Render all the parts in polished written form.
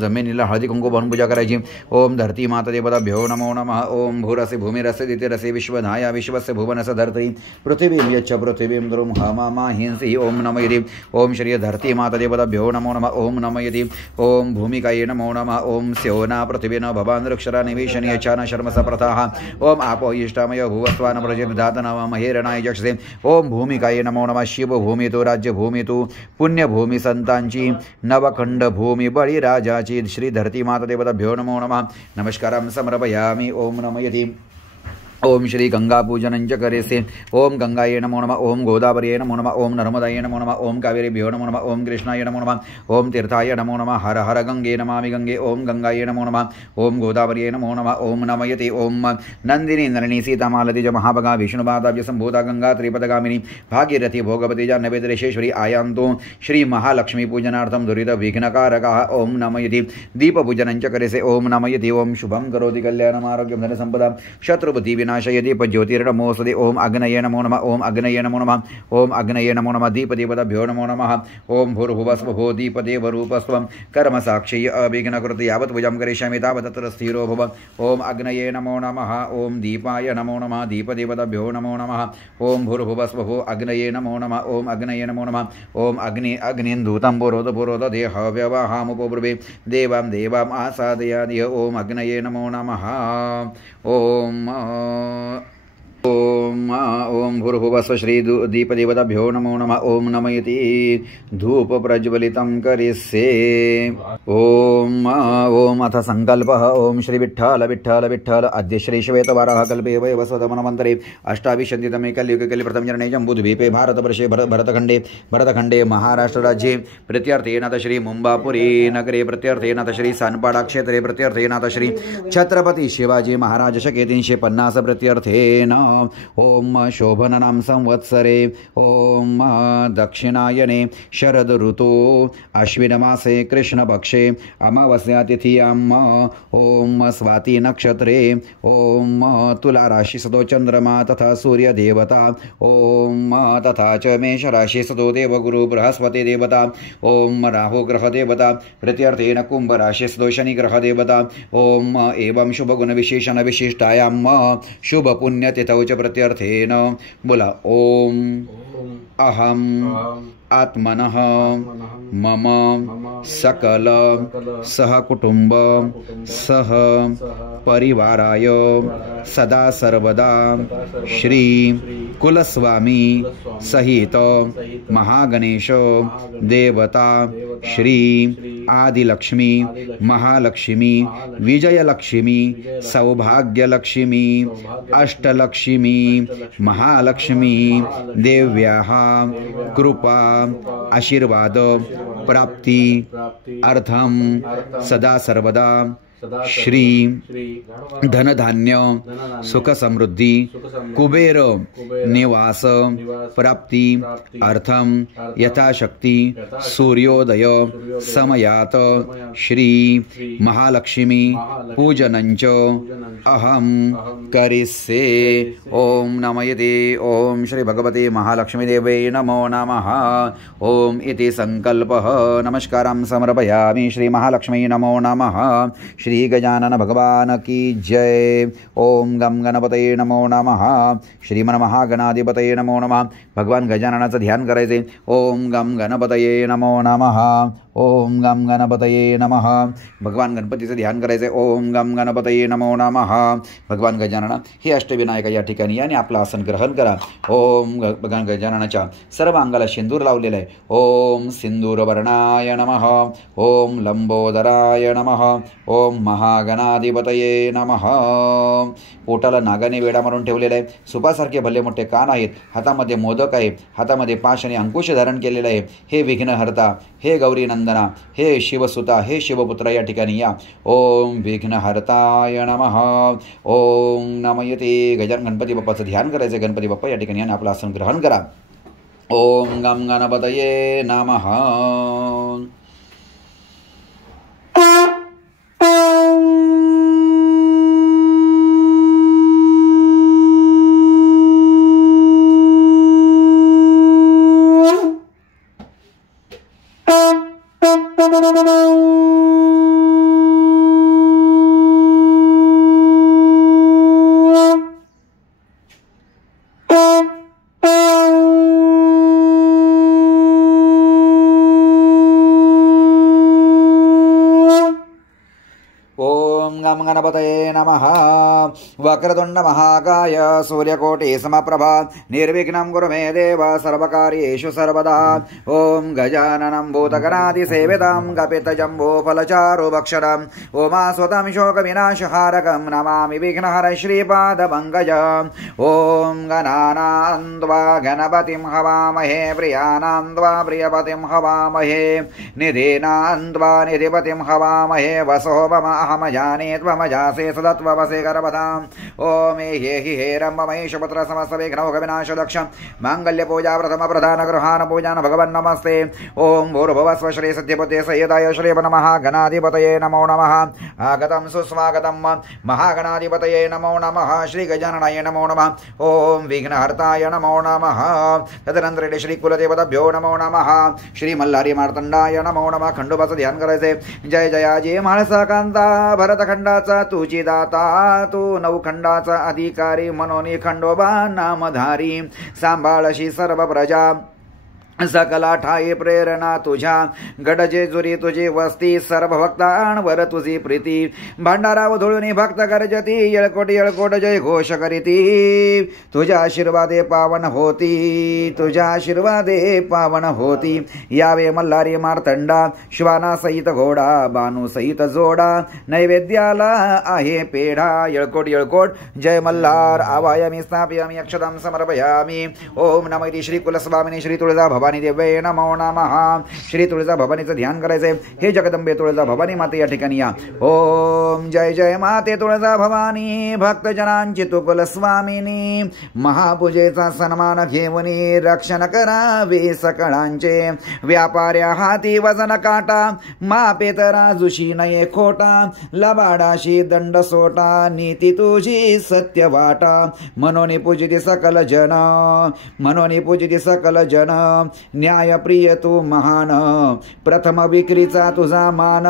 जमिनीला हळदी कुंकू बनवून पूजा करायची. ओम धरती माता देवताभ्यो नमो नमः. ओम भूरसे भूमिरसे दितिरसे विश्वधाया विश्वस्य भुवनस्य धरती पृथिवीं यच्च पृथिवीं द्रुम हमा हिंसी. ओम नमयति. ओम श्री धरती माता देवताभ्यो नमो नमः. ओम नमयति. ओम भूमिकायै नमो नमः. ओम स्योना पृथिवीन भवान् वृक्षरा निवेशनि यच्छान शर्मस प्रथाः. ओम आपो इष्टामय भुवस्वान प्रजदातन महेरणाय जक्षसे. ओम भूमिकायै नमो नमः. शिव भूमी तो राज्य भूमी तो पुण्यभूमी संतांची नवखंड भूमी बळीराजाची श्री धरती माता देवताभ्यो नमो नमः. नमस्कारं समर्पयामि. ओम नमयति. ओम श्री गंगा पूजनं च करेसे. ओम गंगायै नमो नमः. ओम गोदावरीयै नमो नमः. ओम नर्मदायै नमो नमः. ओम कावेरीभ्यो नमो नमः. ओम कृष्णाय नमो नमः. ओम तीर्थाय नमो नमः. हर हर गंगे नमामि गंगे. ओम गंगायै नमो नमः. ओम गोदावरीयै नमो नमः. ओम नमयति. ओम नंदिनी नलिनी सीता मालती च महाभगा विष्णुपादाब्ज संभूता गंगा त्रिपदगामिनी भागीरथी भोगवती जाह्नवीरेश्वरी आयान्तु श्री महालक्ष्मी पूजनार्थं दुरित विघ्नकारकः. ओम नमयति. दीप पूजनं च करेसे. ओम नमयति. ओम शुभं करोति कल्याणम् आरोग्यं धनसम्पदां शत्रुबुद्धि विनाशय दीप ज्योतिर्नमोस्तुते. ओम अग्नये नमो नमः. ओम अग्नये नमो नमः. ओम अग्नये नमो नमः. दीपदेवताभ्यो नमो नमः. ओम भूर्भुवस्वभो दीपदेवरूपस्त्वं कर्म साक्षी अभिघ्नकृति यावत् पूजां करिष्यामि तावत् तत्र स्थिरो भव. ओम अग्नये नमो नमः. ओम दीपाय नमो नमः. दीपदेवताभ्यो नमो नमः. ओम भूर्भुवस्वभो अग्नये नमो नमः. ओम अग्नये नमो नमः. ओम अग्निन्दूतं पुरोध देह व्यवहामुपब्रुवे देवां देवाम् आसादयादिह. ओम अग्नये नमो नमः. ओम ओम भूर्भुवस्व श्री दीपदेवताभ्यो नमो नमः. ओम नमयति. धूप प्रज्वलितं करिष्ये. ओम अथ संकल्पः. ओम श्री विठ्ठल विठ्ठल विठ्ठल. अद्य श्री श्वेतवाराह कल्पे वैवस्वतमन्वन्तरे अष्टाविंशतितमे कलियुगे कलिप्रथम जन्मे जम्बूद्वीपे भारतवर्षे भरतखण्डे महाराष्ट्रराज्ये प्रत्यर्थेन श्री मुम्बापुरी नगरे प्रत्यर्थेन श्री सानपाडा क्षेत्रे प्रत्यर्थेन श्री छत्रपति शिवाजी महाराज शके 350 प्रत्यर्थेन. ओम शोभननाम संवत्सरे. ओम दक्षिणायने शरद ऋतु अश्विनमासे कृष्णपक्षे अमावस्या तिथियाम. ओम स्वाति नक्षत्रे. ओम तुला राशि सदो चंद्रमा तथा सूर्य देवता. ओम तथा च मेष राशि सदो देवगुरु बृहस्पति देवता. ओम राहु ग्रह देवता प्रत्यर्थेन कुंभ राशि सदो शनि ग्रह देवता. ओम एवं शुभ गुण विशेषण विशिष्टायाम शुभ पुण्य तिथौ च प्रत्यर्थेन. बोला. ओम अहम आत्मनः मम सकल सहकुटुंब सह परिवाराय सदा सर्वदा श्री कुलस्वामी सहित महागणेश देवता श्री आदिलक्ष्मी महालक्ष्मी विजयलक्ष्मी सौभाग्यलक्ष्मी अष्टलक्ष्मी महालक्ष्मी देव्याः कृपा आशीर्वाद प्राप्ति अर्थम सदा सर्वदा श्री धनधान्य सुख समृद्धि कुबेर निवास प्राप्ति अर्थम यथाशक्ति सूर्योदय समयात श्री महालक्ष्मी पूजनंच अहम करिष्ये. ओम नमयते. ओम श्री भगवते महालक्ष्मी देवे नमो नमः. ओम इति संकल्पः. नमस्कारं समर्पयामि. श्री महालक्ष्मी नमो नमः. श्री गजानन भगवान की जय. ओम गम गणपतये नमो नमः. श्रीमन महागणाधिपतये नमो नमः. भगवान गजाननाचं ध्यान करायचे. ओम गम गणपतये नमो नमः. ओम गम गणपतये नमः. भगवान गणपतीचं ध्यान करायचे. ओम गम गणपतये नमो नमः. भगवान गजानना हे अष्टविनायक या ठिकाणी आणि आपलं आसन ग्रहण करा. ओम भगवान गजाननाच्या सर्व अंगाला सिंदूर लावलेला आहे. ओम सिंदूरवर्णाय नमः. ओम लंबोदराय नमः. ओम महागणाधिपतये नमः. पोटाला नागाने वेढा मारून ठेवलेला आहे. सुपासारखे भले मोठे कान आहेत. हातामध्ये मोदक आहे. हातामध्ये पाश आणि अंकुश धारण केलेला आहे. हे विघ्नहर्ता हे गौरी नंदना हे शिवसुता हे शिवपुत्र या ठिकाणी या. ओम विघ्नहर्ताय नमः. ओम नमयते. गजानन गणपती बाप्पाचं ध्यान करायचं. गणपती बाप्पा या ठिकाणी आणि आपलं आसन ग्रहण करा. ओम गम गणपतये नमः. No. गणपतये नमः। वक्रतुंड महाकाय सूर्यकोटि समप्रभा निर्विघ्नं कुरु मे देव सर्वकार्येषु सर्वदा। ओम गजाननं भूतगणाधिसेवितं कपितजम्बूफलचारुभक्षणम् उमासुतं शोकविनाशहारकं नमामि विघ्नहर श्रीपादपङ्कजम्। ओम गणानां त्वा गणपतिं हवामहे प्रियाणां त्वा प्रियपतिं हवामहे निधीनां त्वा निधिपतिं हवामहे वसोमहमजाने त्वमजासे सदत्ववसे गर्भधाम्। ओम हे रम्भमहेश पुत्र समस्त विघ्नौघविनाशदक्ष माङ्गल्यपूजा प्रथम प्रधान गृहाण पूजान भगवन् नमस्ते। ओम भूर्भुवस्व श्री सिद्धिपते सहिताय श्री नमः। गणाधिपतये नमो नमः। आगतं सुस्वागतं महागणाधिपतये नमो नमः। श्री गजाननाय नमो नमः। ओम विघ्नहर्ताय नमो नमः। तदनंतर श्री कुलदेवताभ्यो नमो नमः। श्री मल्हारी मार्तंडाय नमो नमः। खंडोबाचं ध्यान करायचे। जय जयाजी माळसा कांता भरतखंडाचा तुझी दाता तू नवखंडाचा अधिकारी मनोनी खंडोबा नामधारी सांभाळशी सर्व प्रजा सकला ठाई प्रेरणा तुझ्या गडजेजुरी तुझी वस्ती सर्व भक्तांवर तुझी प्रीती भांडारा उधळून भक्त गर्जती येळकोट येळकोट जय घोष करीती तुझ्या आशीर्वादे पावन होती तुझ्या आशीर्वादे पावन होती। यावे मल्हारी मार्तंडा श्वाना सहित घोडा बानू सहित जोडा नैवेद्याला आहे पेढा येळकोट येळकोट जय मल्हार। आवायामी स्थापयामी अक्षतां समर्पयामी। ओम नमः इति श्री कुलस्वामिनी श्री तुळजा भवानी देवे नमो नमः। श्री तुळजा भवानीचं ध्यान करायचंय। हे जगदंबे तुळजा भवानी माते या ठिकाणी या। ओम जय जय माते तुळजा भवानी भक्तजनांची तू कुलस्वामिनी महापूजेचा सन्मान घेऊनी रक्षण करावे सकळांचे व्यापाऱ्या हाती वजन काटा मापेत राजुशी नये खोटा लबाडाशी दंड सोटा नीती तुझी सत्य वाटा मनोनी पूजिती सकल जन मनोनी पूजिती सकल जन न्याय प्रिय तू महान प्रथम विक्रीचा तुझा मान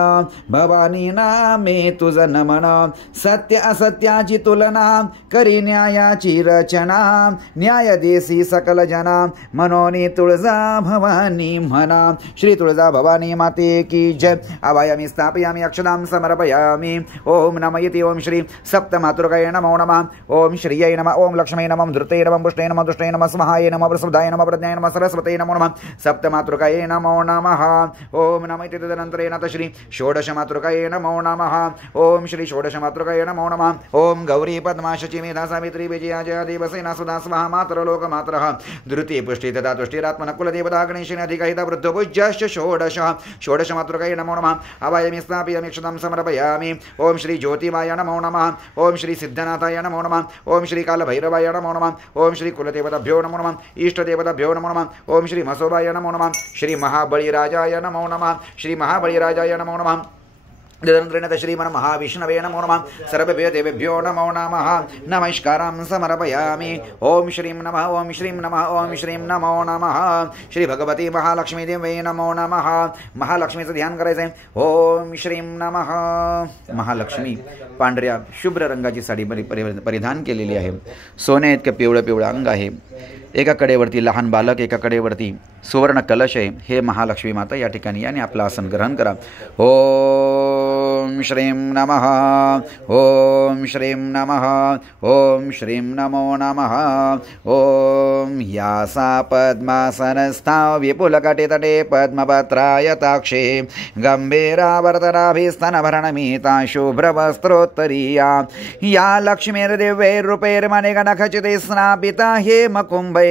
भवानी नामे तुझ नमन सत्य असत्याची तुलना करी न्यायाची रचना न्यायदेशी सकल जना मनोनी तुळजा भवानी म्हणा। श्री तुळजा भवानी माते की जय। आवायामी स्थापयामी अक्षतां समर्पयामी। ओम नमः इति ओम श्री सप्तमातृकाय नमो नमः। ओम श्रीयै नमः। ओम लक्ष्मी नमः धृते नमः पुष्टे नमः दुष्टे नमः स्वाहाय नमः प्रसुदाय नमः प्रज्ञाय नमः सरस्वती नमो नमः सप्तमातृकाय नमो नमः। ओम नमः इति तदनन्तरेण श्री षोडशमातृकाय नमो नमः। ओम श्री षोडशमातृकाय नमो नमः। ओम गौरी पद्मा शची मेधा सावित्री विजया जया देवसेना सुधा स्वाहा मातर लोकमात्रः धृती पुष्टि तथा तुष्टिरात्मन कुलदेवता गणेशेन अधिकहिता वृद्धो पूज्यश्च षोडश षोडशमातृकाय नमो नमः। आवायामि स्थापयामि अक्षतां समर्पयामि। ओम श्री ज्योतिवाय नमो नमः। ओम श्री सिद्धनाथाय नमो नमः। ओम श्री कालभैरवाय नमो नमः। ओम श्री कुलदेवताभ्यो नमो नमः। इष्टदेवताभ्यो नमो नमः। ओम श्री मसोबाय नमो नमः। श्री महाबलिराजाय नमो नमः। श्री महाबलिराजाय नमो नमः। तदनन्तरेण श्रीमन् महाविष्णवे नमो नमः। सर्वेभ्यो देवेभ्यो नमो नमः। नमस्कारं समर्पयामि। ओम श्रीं नमः। ओम श्रीं नमः। ओम श्रीं नमो नमः। श्री भगवती महालक्ष्मी देवे नमो नमः। महालक्ष्मीचं ध्यान करायचंय। ओम श्रीं नमः। महालक्ष्मी पांढऱ्या शुभ्र रंगाची साडी परिधान केलेली आहे। सोने इतकं पिवळं पिवळं अंग आहे। एका कडेवरती लहान बालक एका कडेवरती सुवर्ण कलश आहे। हे महालक्ष्मी माता या ठिकाणी आणि आपलं आसन ग्रहण करा। ओम श्रीं नमः। ओम श्रीं नमः। ओम श्रीं नमो नमः। ओम यासा पद्मासनस्था विपुलकटितटे पद्मपत्रायताक्षे गंभीरावर्तनाभिस्तनभरणमीता शुभ्रवस्त्रोत्तरीया या लक्ष्मीर्दिव्यैर्रूपैर्मणिगणखचिते स्नापिता हेमकुम्भे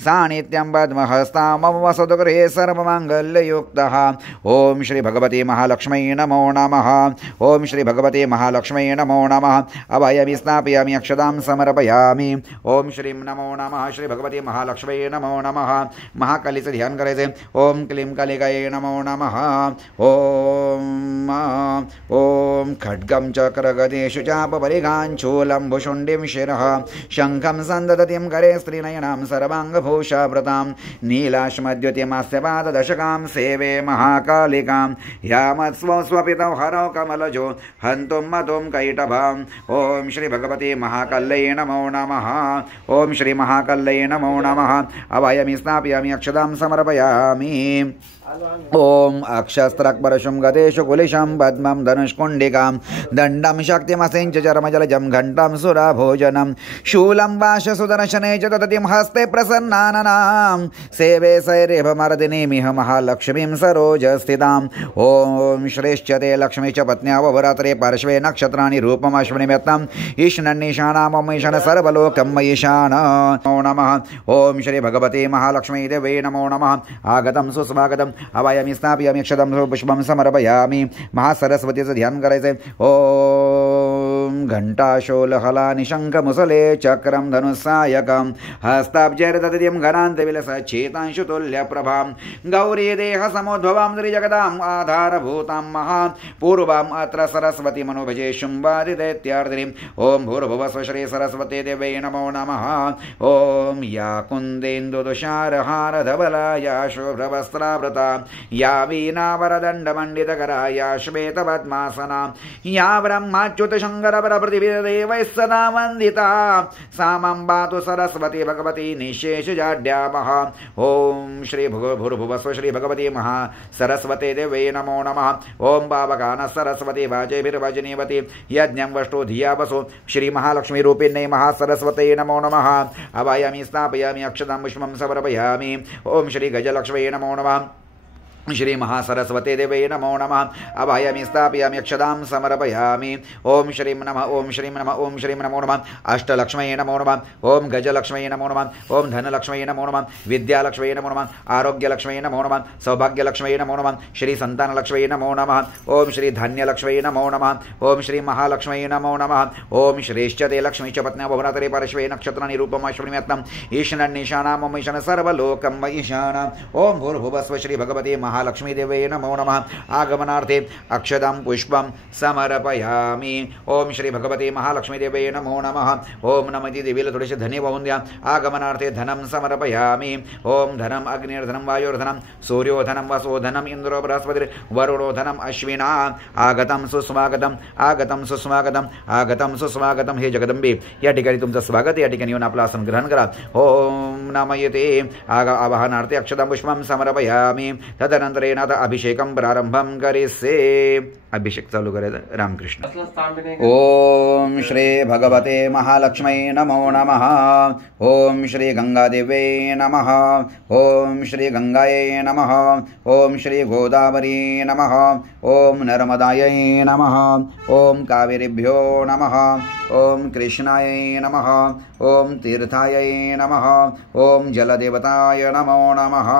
सानित्यं पद्महस्ता मम वसतु गृहे सर्वमाङ्गल्ययुक्तः। ओम श्री भगवते महालक्ष्मी नमो नमः। ओम श्री भगवते महालक्ष्मी नमो नमः। अभयामि स्थापयामि अक्षतां समर्पयामि। ओम श्रीं नमो नमः। श्री भगवते महालक्ष्मी नमो नमः। महाकालीचं ध्यान करायचे। ओम क्लीं कालिकायै नमो नमः। ओम ॐ खड्गं चक्रगदेषु चापपरिगाञ्चूलं भुषुण्डिं शिरः शङ्खं सन्ददतिं करे स्त्रीनयनां सर्वाङ्गभूषावृतां नीलाश्मद्युतिमास्य पाददशकां सेवे महाकालिकां यामत्स्वं स्वपितौ हरौ कमलजो हन्तुं मतुं कैटभाम् ॐ श्री भगवते महाकल्यै नमो नमः ॐ श्री महाकल्यै नमो नमः अभयमि स्थापयामि अक्षतां समर्पयामि ॐ अक्षस्त्रक्परशुं गतेषु कुलिशं पद्मं धनुष्कुण्डिकां दण्डं शक्तिमसिञ्च चर्मजलजं घण्टं सुराभोजनं शूलं वाशसुदर्शने च ददतिं हस्ते प्रसन्नाननां सेवे सैरेभमर्दिनीमिह महालक्ष्मीं सरोजस्थितां ॐ श्रेश्च ते लक्ष्मी च पत्न्यावरात्रे पार्श्वे नक्षत्राणि रूपम् अश्विनिमित्तम् ईशानन्निशानामं ईशान सर्वलोकं ईशान नमो नमः ॐ श्री भगवते महालक्ष्मी देवे नमो नमः आगतं सुस्वागतम् अभयमि स्थापयामि अक्षतं पुष्पं समर्पयामि महासरस्वतीचं ध्यान करायचंय ॐ घंटाशोलहला निशंकमुसले चक्रं धनुस्सायकं हस्ताब्जैर्दधतिं घनान्तविलसच्चेतांशुतुल्यप्रभां गौरी देहसमुद्भवां त्रिजगदाम् आधारभूतां महान् पूर्वां अत्र सरस्वती मनोभजे शुम्भादिदैत्यार्दिनीं ॐ भूर्भुवस्व श्री सरस्वती देवै नमो नमः ॐ या कुन्देन्दुतुषारहारधवला या शुभ्रवस्त्रावृता या वीणावरदण्डमण्डितकरा या श्वेतपद्मासना या ब्रह्माच्युतशङ्करपरपृथिवीदेवैः सदा वन्दिता सा मां पातु सरस्वती भगवती निःशेषजाड्यामः ॐ श्री भूर्भुवस्व श्री भगवती महासरस्वती देवै नमो नमः ॐ पावकानः सरस्वती वाचैर्वचनीवती यज्ञं वष्टो धिया वसु श्री महालक्ष्मी रूपिण्यै महासरस्वती नमो नमः अभयमि स्थापयामि अक्षतं पुष्पं समर्पयामि ॐ श्री गजलक्ष्मी नमो नमः श्री महासरस्वती देवे नमो नमः अभयमि स्थापयामि अक्षतां समर्पयामि ॐ श्रीं नमः ॐ श्रीं नमः ॐ श्रीं नमो नमः अष्टलक्ष्म्यै नमो नमः ॐ गजलक्ष्म्यै नमो नमः ॐ धनलक्ष्म्यै नमो नमः विद्यालक्ष्म्यै नमो नमः आरोग्यलक्ष्म्यै नमो नमः सौभाग्यलक्ष्म्यै नमो नमः श्री संतानलक्ष्म्यै नमो नमः ॐ श्री धान्यलक्ष्म्यै नमो नमः ॐ श्री महालक्ष्म्यै नमो नमः ॐ श्रेश्च ते लक्ष्मी च पत्न्या भुवनातरे पार्श्वे नक्षत्राणि रूपम् अश्विनिमित्तम् ईशानन्निशानामं ईशान सर्वलोकम् ईशान ॐ भूर्भुवस्व श्री भगवते महालक्ष्मी देवे नमो नमः आगमनार्थे अक्षतं पुष्पं समर्पयामि ॐ श्री भगवते महालक्ष्मी देवे नमो नमः ॐ नमति देवीला थोडेसे धने वाहून द्या आगमनार्थे धनं समर्पयामि ॐ धनम् अग्निर्धनं वायुर्धनं सूर्योधनं वसोधनं इंद्रो बृहस्पतिर्वरुणो धनम् अश्विना आगतं सुस्वागतम् आगतं सुस्वागतम् आगतं सुस्वागतम् हे जगदंबे या ठिकाणी तुमचं स्वागत या ठिकाणी येऊन आपलं आसन ग्रहण करा ॐ नमयते आवाहनार्थे अक्षतं पुष्पं समर्पयामि तदनंतरेण आता अभिषेकं प्रारंभं करिष्ये अभिषेक चालू करायचा रामकृष्ण ओम श्री भगवते महालक्ष्मी नमो नमः ओम श्री गंगादेवे नमः ओम श्री गंगायै नमः ओम श्री गोदावरी नमः ओम नर्मदायै नमः ओम कावेरीभ्यो नमः ओम कृष्णाय नमः ओम तीर्थाय नमः ओम जलदेवताय नमो नमः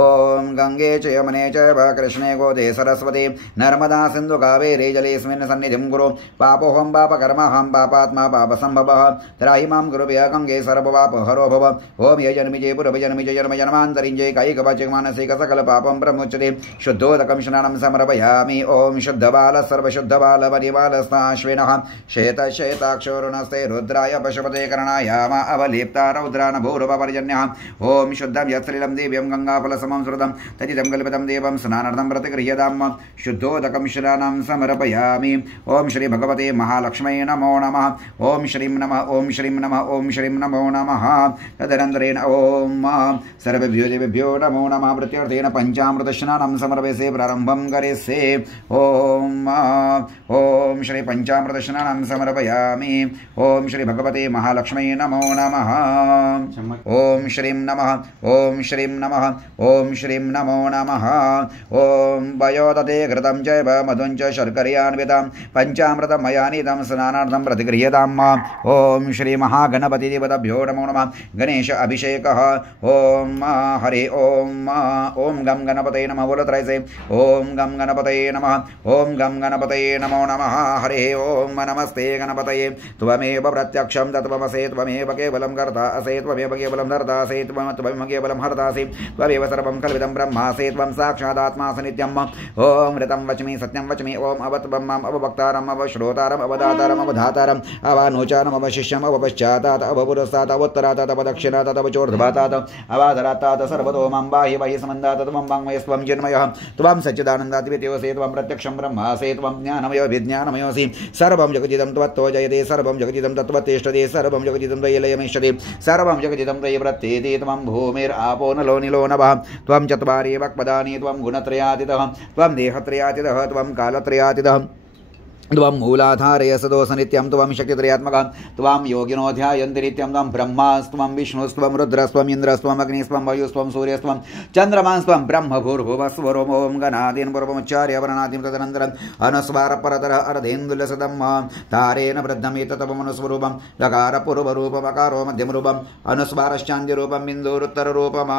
ओम गंगे च यमुने चैव कृष्णे गोदे सरस्वती नर्मदा सिंधु कावेरी जलेस्मिन् सन्निधिं कुरु पापोऽहं पापकर्महं पापात्मा पापसम्भवः त्राहि मां गुरुभ्यः गंगे सर्वपापहरो भव ओम यजन्मिजे पुरभिजन्मिजे जन्म जन्मान्तरिञ्जे कायिकवाचिक मानसिक सकल पापं प्रमुच्यते शुद्धोदकं स्नानं समर्पयामि ओम शुद्धबाल सर्वशुद्धबाल परिबालस्ताश्विनः श्वेतश्वेताक्षोरुणस्ते रुद्राय पशुपते कर्णायाम अवलिप्ता रौद्रान भूरुपपर्जन्यः ओम शुद्धं यत्सलिलं दिव्यं गंगाफलसमं श्रुतं तजितं कल्पितं देवं स्नानार्थं प्रतिगृह्यताम् शुद्धोदकं स्नानं समर्पयामि ओम श्री भगवते महालक्ष्म्यै नमो नमः ओम श्रीं नमः ओम श्रीं नमः ओम श्रीं नमो नमः तदनन्तरेण ओम सर्वेभ्यो देवेभ्यो नमो नमः प्रत्यर्थेन पंचामृत स्नानं समर्पयसे प्रारम्भं करिष्ये ओम श्री पंचामृत स्नानं समर्पयामि ओम श्री भगवते महालक्ष्म्यै नमो नमः ओम श्रीं नमः ओम श्रीं नमः ओम श्रीं नमो नमः ओम वयोदते घृतं चैव मधुं च शर्करयान्वितं पंचामृतमयानीतं स्नानार्थं प्रतिगृह्यताम् ओम श्री महागणपति देवताभ्यो नमो नमः गणेश अभिषेकः ओम हरे ओम ओम गं गणपतये नमः बोलत राहायचे ओम गं गणपतये नमः ओम गं गणपतये नमो नमः हरे ओम नमस्ते गणपतये त्वमेव प्रत्यक्षं तत्त्वमसि त्वमेव केवलं कर्ता असि त्वमेव केवलं धर्ता असि त्वमेव केवलं हर्ता असि त्वमेव सर्वं कल्पितं ब्रह्मासि त्वं साक्षादात्मासि नित्यम् ओम ऋतं वच्मि सत्यं वचमि ओम अवतब्रह्मम् अववक्तारम् अवश्रोतारम् अवदातारम् अवधातारम् अवानोचारम् अवशिष्यम् अवपश्चातात् अवपुरस्तात् अवोत्तरात् अवदक्षिणात् अवचोर्ध्वातात् अवाधरात्तात् सर्वतो मां बाहि बाहि सम्बन्धात् त्वं वाङ्मयस्त्वं चिन्मयः त्वं सच्चिदानन्दाद्वितीयोऽसि त्वं प्रत्यक्षं ब्रह्मासि त्वं ज्ञानमयो विज्ञानमयोऽसि सर्वं जगदिदं त्वत्तो जयते सर्वं जगदिदं तत्त्वतिष्ठति सर्वं जगदिदं त्वयि लयमिष्यति सर्वं जगदिदं त्वयि प्रत्येति त्वं भूमिरापो नलो निलो नभः त्वं चत्वारि वक्पदानि त्वं गुणत्रयातीतः त्वं देहत्रयातीतः त्वं कालत्रयातीतः त्वं मूलाधारय सदोष नित्यं त्वं शक्तित्रयात्मकः त्वं योगिनो ध्यायन्ति नित्यं त्वं ब्रह्मास्त्वं विष्णुस्त्वं रुद्रस्त्वं इन्द्रस्त्वं अग्निस्त्वं वायुस्त्वं सूर्यस्त्वं चन्द्रमास्त्वं ब्रह्म भूर्भुवस्वरो ओं गणादीन् पूर्वमुच्चार्य वर्णादिं तदनन्तरम् अनुस्वार परतरः अर्धेन्दुलसदं तारेण वृद्धमेतत्तपमनुस्वरूपं लकार पूर्वरूपम् अकारो मध्यमरूपम् अनुस्वारश्चान्द्यरूपं बिन्दुरुत्तररूपम्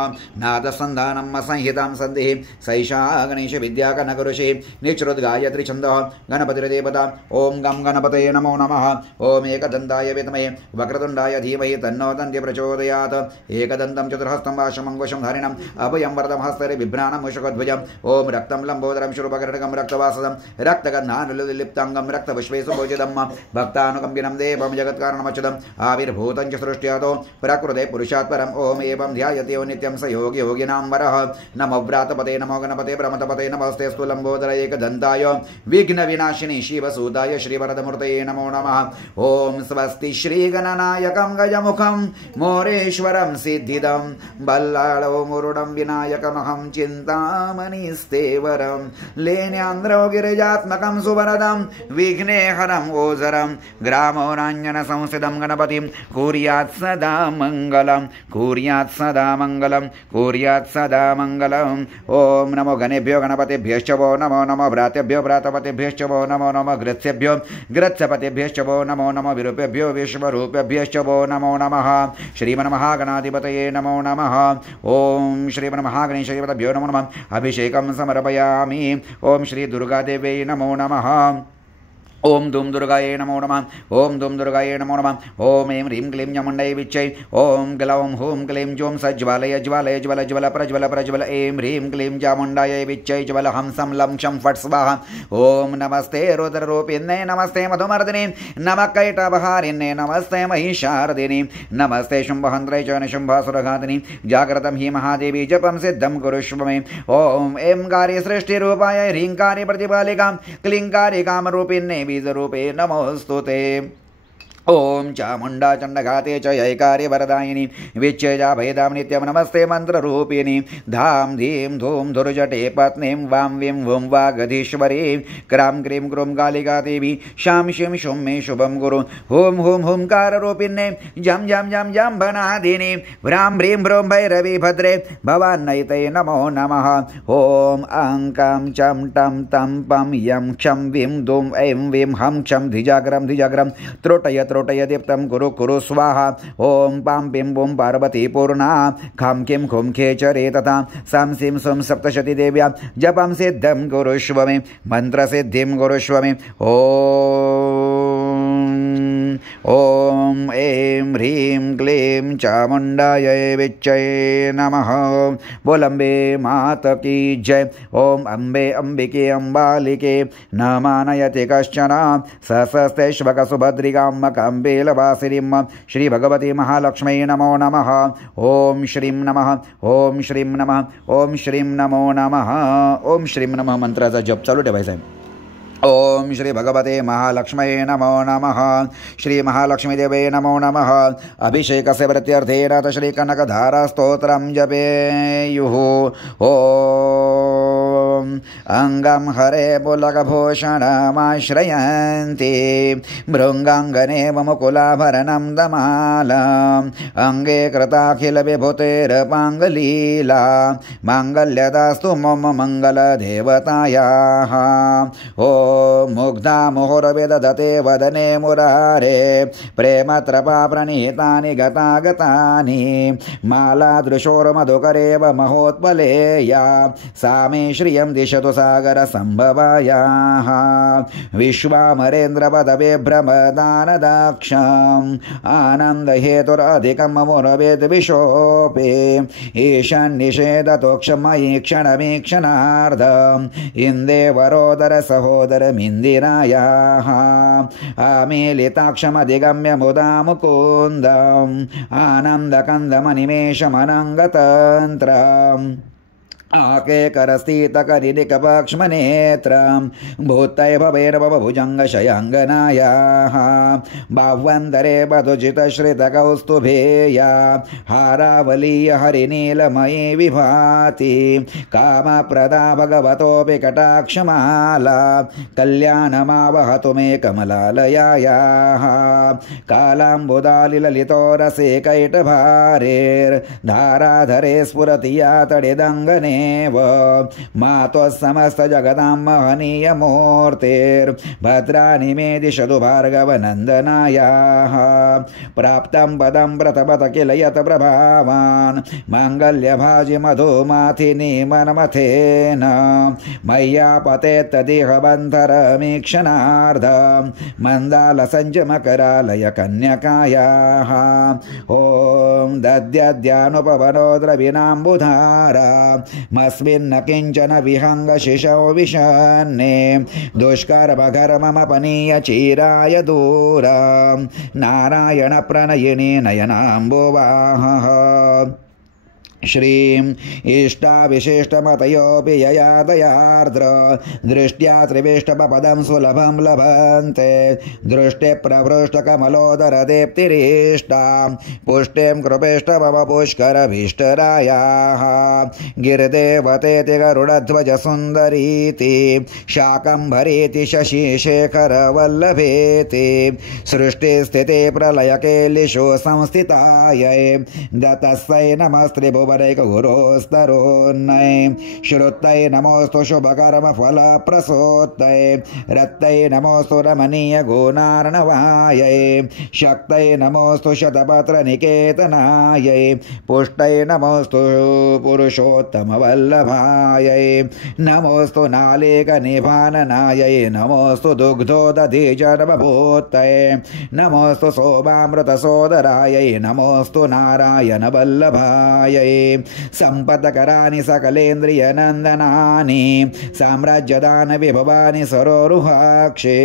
नादसन्धानम् असंहितां सन्धिः सैषा गणेश विद्याकनकऋषिः निश्रुद्गायत्री छन्दः गणपतिर्देवता ओम गं गणपतये नमो नमः ओम एकदन्ताय विद्महे वक्रतुण्डाय धीमहि तन्नो दन्ति प्रचोदयात् एकदन्तं चतुर्हस्तं वाशमङ्कुशं धारिणम् अभयं वरदं हस्तरे बिभ्राणं मुषकध्वजम् ओम रक्तं लम्बोदरं शूर्पकर्णकं रक्तवासदं रक्तगन्धानुलिप्ताङ्गं रक्तपुष्पेषु पूजितं भक्तानुकम्पिनं देवं जगत्कारणमच्युतम् आविर्भूतं च सृष्ट्यातो प्रकृते पुरुषात् परम् ओम एवं ध्यायते नित्यं स योगी योगिनां वरः नमो व्रातपते नमो गणपते प्रमथपते नमस्तेऽस्तु लम्बोदर एकदन्ताय विघ्नविनाशिनी शिवसूताय श्रीवरदमूर्तये नमो नमः ओम स्वस्ति श्रीगणनायकं गजमुखं मोरेश्वरं सिद्धिदं बल्लाळो मुरुडं विनायकमहं चिन्तामणिस्तेवरं लेन्यान्द्रौ गिरिजात्मकं सुवरदं विघ्नेहरं ओझरं ग्रामोराञ्जनसंस्थितं गणपतिं कुर्यात् सदा मङ्गलं कुर्यात् सदा मङ्गलं कुर्यात् सदा मङ्गलम् ओम नमो गणेभ्यो गणपतिभ्यश्च वो नमो नमो भ्रातेभ्यो भ्रातपतिभ्यश्च वो नमो नमो ग्रत्सेभ्यो ग्रत्सपतिभ्यश्च वो नमो नमो विरूपेभ्यो विश्वरूपेभ्यश्च वो नमो नमः श्रीमन्महागणाधिपतये नमो नमः ओम श्रीमन्महागणेशदेवताभ्यो नमो नमः अभिषेकं समर्पयामि ओम श्री दुर्गादेव्यै नमो नमः ओम धूम दुर्गाये नमो नमः ओम धूम दुर्गाये नमो नमः ओम ऐं ह्रीं क्लीं चामुण्डायै विच्चै ओम ग्लौं हूं क्लीं जों सज्ज्वालय ज्वालय ज्वल ज्वल प्रज्वल प्रज्वल ऐं ह्रीं क्लीं चामुण्डायै विच्चै ज्वल हंसं लं शं फट् स्वाहा ओम नमस्ते रुद्ररूपिण्ये नमस्ते मधुमर्दिने नमः कैटभहारिण्ये नमस्ते महिषार्दिने नमस्ते शुम्भहन्त्रे च निशुम्भासुरघातिनि जाग्रतं हि महादेवी जपं सिद्धं कुरुष्व मे ओम ऐं कारी सृष्टिरूपाय ह्रीङ्कारी प्रतिपालिकां क्लीङ्कारी कामरूपिण्ये बीजरूपे नमोस्तुते ओम चामुण्डा चण्डघाते च यैकार्य वरदायिनी विच्चेजा भयदां नित्यं नमस्ते मंत्ररूपिणी धाम धीम धूम धुर्जटे पत्नीं वां विं वुं वागधीश्वरी क्रां क्रीं क्रूं कालिका देवी शां शिं शुं मे शुभं गुरु हुं हुं हुंकाररूपिण्ये जं जं जं जम्भनादिनी व्रां भ्रीं भ्रूं भैरवी भद्रे भवान्नैते नमो नमः ओम अङ्कां चं टं तं पं यं क्षं विं दुं ऐं विं हं क्षं धिजाग्रं धिजाग्रं त्रोटय त्रोटय दीप्तं कुरु कुरु स्वाहा ओम पां पिं बुं पार्वती पूर्णा खां किं खुं खेचरे तथा सां सिं सुं सप्तशती देव्या जपं सिद्धं कुरुष्व मे मन्त्रसिद्धिं कुरुष्व मे ओम ऐं ह्रीं क्लीं चामुण्डायै विच्चै नमः बोलम्बे मात की जय ओम अम्बे अंबिके अम्बालिके न मानयति कश्चन सहस्रैश्वकसुभद्रिकां कम्बेलवासिनीं श्री भगवती महालक्ष्मी नमो नमः ओम श्रीं नमः ओम श्रीं नमः ओम श्रीं नमो नमः ओम श्रीं नमः मंत्राचा जप चालू ठेवायचा ओम श्री भगवते महालक्ष्मी नमो नमः श्री महालक्ष्मी देवे नमो नमः अभिषेकस्य वृत्त्यर्थेन श्री कनकधारा स्तोत्रं जपेयुः ओम अंगं हरे पुलकभूषणमाश्रयन्ति भृङ्गाङ्गने मुकुलाभरणं दमालम् अंगे कृताखिल विभूतेरपाङ्गलीला माङ्गल्यदास्तु मम मङ्गलदेवतायाः मुग्धा मुहुर्विदधते वदने मुरारे प्रेमत्रपा प्रणीतानि गतागतानि मालादृशोर्मधुकरेव महोत्पलेया सा मे श्रियं दिशतु सागरसम्भवायाः विश्वामरेन्द्रपदविभ्रमदानदाक्षाम् आनन्दहेतुरधिकं मुरवेद्विषोऽपि ईशान्निषेधतो क्षमयि क्षणमीक्षणार्धम् इन्देवरोदरसहोदरमिन्दिरायाः आमीलिताक्षमधिगम्य मुदा मुकुन्दम् आनन्दकन्दमनिमेषमनङ्गतन्त्रम् आकेकरस्थितकरिदिकपक्ष्मनेत्रं भूतैभवेन भुजङ्गशयाङ्गनायाः बाह्वन्तरे वधुजितश्रितकौस्तुभेया हारावलीय हरिनीलमयी विभाति कामप्रदा भगवतोऽपि कटाक्षमाला कल्याणमावहतु मे कमलालयायाः कालाम्बुदालिललितो रसे कैटभारेर्धाराधरे स्फुरति या तडिदङ्गने मातो समस्त जगदां महनीय मूर्तिर्भद्राणि मे दिशतु भार्गवनन्दनायाः प्राप्तं पदं व्रतपथ किल यत प्रभावान् माङ्गल्यभाजि मधुमाथिनी मनमथेन मय्यापते तदिह बन्धरमीक्षणार्धं मन्दालसञ्जमकरालय कन्यकायाः ॐ दद्यद्यानुपवनो द्रविणाम्बुधारा मस्मिन्न किञ्चन विहङ्गशिशौ विशन्ने दुष्कर्मघर्ममपनीय चिराय दूरं नारायण प्रणयिनी नयनाम्बुवाहः श्रीं इष्टाविशिष्टमतयोऽपि ययादयार्द्र दृष्ट्या त्रिविष्टपदं सुलभं लभन्ते दृष्टिप्रभृष्टकमलोदरदेप्तिरिष्टां पुष्टिं कृपेष्टमम पुष्करभीष्टरायाः गिरिदेवतेति गरुडध्वजसुन्दरीति शाकम्भरीति शशिशेखरवल्लभेति सृष्टिस्थिते प्रलयकेलिषु संस्थितायै दत्तस्यै नमस्त्रिभुवन गुरोस्तरोन्नय श्रुतै नमोस्तु शुभकर्मफलप्रसोत्तै रत्तै नमोस्तु रमणीय गुणार्णवायै शक्तै नमोस्तु शतपत्रनिकेतनायै पुष्टै नमोस्तु पुरुषोत्तमवल्लभायै नमोस्तु नालेकनिभाननायै नमोस्तु दुग्धोदधिजन्मभूतये नमोस्तु सोमामृतसोदरायै नमोस्तु नारायणवल्लभायै सम्पदकराणि सकलेन्द्रियनन्दनानि साम्राज्यदान विभवानि सरोरुहाक्षे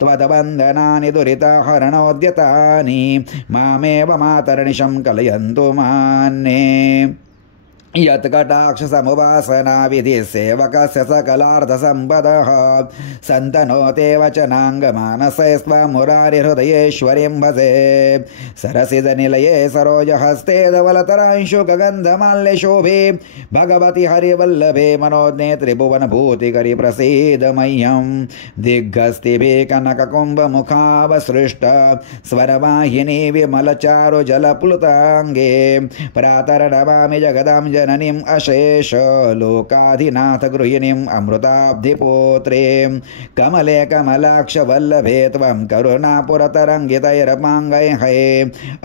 त्वदवन्दनानि दुरितहरणोद्यतानि मामेव मातर्निशं कलयन्तु मान्ये यत्कटाक्षसमुपासना विधि सेवकस्य सकलार्थसम्पदः सन्तनोते वचनाङ्गमानसे स्वमुरारिहृदयेश्वरीं भजे सरसिजनिलये सरोजहस्ते धवलतरांशुकगन्धमाल्यशोभे भगवति हरिवल्लभे मनोज्ञे त्रिभुवनभूतिकरि प्रसीद मह्यं दिग्गस्तिभिः कनककुम्भमुखावसृष्ट स्वरवाहिनी विमलचारु जलप्लुताङ्गे प्रातर्नमामि जगदां जननीं अशेष लोकाधिनाथ गृहिणीम् अमृताब्धिपुत्रीं कमले कमलाक्ष वल्लभे त्वं करुणापुरतरङ्गितैरपाङ्गैः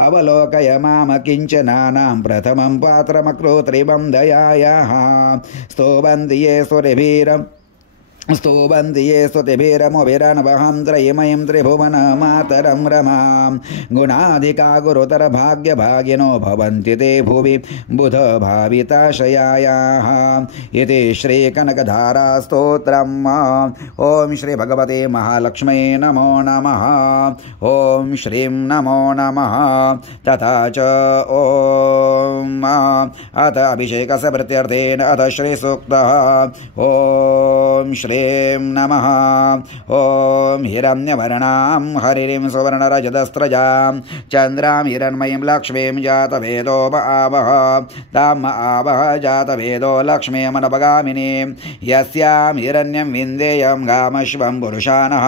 अवलोकय माम किञ्चनानां प्रथमं पात्रमकृत्रिमं दयायाः स्तुवन्ति ये सुरभिरम् स्तुवन्ति ये स्तुतिभिरमुभिरनवहं त्रयीमयीं त्रिभुवनमातरं रमां गुणाधिका गुरुतरभाग्यभागिनो भवन्ति ते भुवि बुधभाविताशयायाः इति श्रीकनकधारास्तोत्रम् ॐ श्री भगवते महालक्ष्म्यै नमो नमः ॐ श्रीं नमो नमः तथा च ॐ अथ अभिषेकस्य प्रत्यर्थेन अथ श्रीसूक्तः ॐ श्री नमः ॐ हिरण्यवर्णां हरिं सुवर्णरजतस्रजां चन्द्रां हिरण्मयीं लक्ष्मीं जातवेदोप आवह ताम आवह जातवेदो लक्ष्मीमनपगामिनीं यस्यां हिरण्यं विन्देयं गामश्वं पुरुषाणः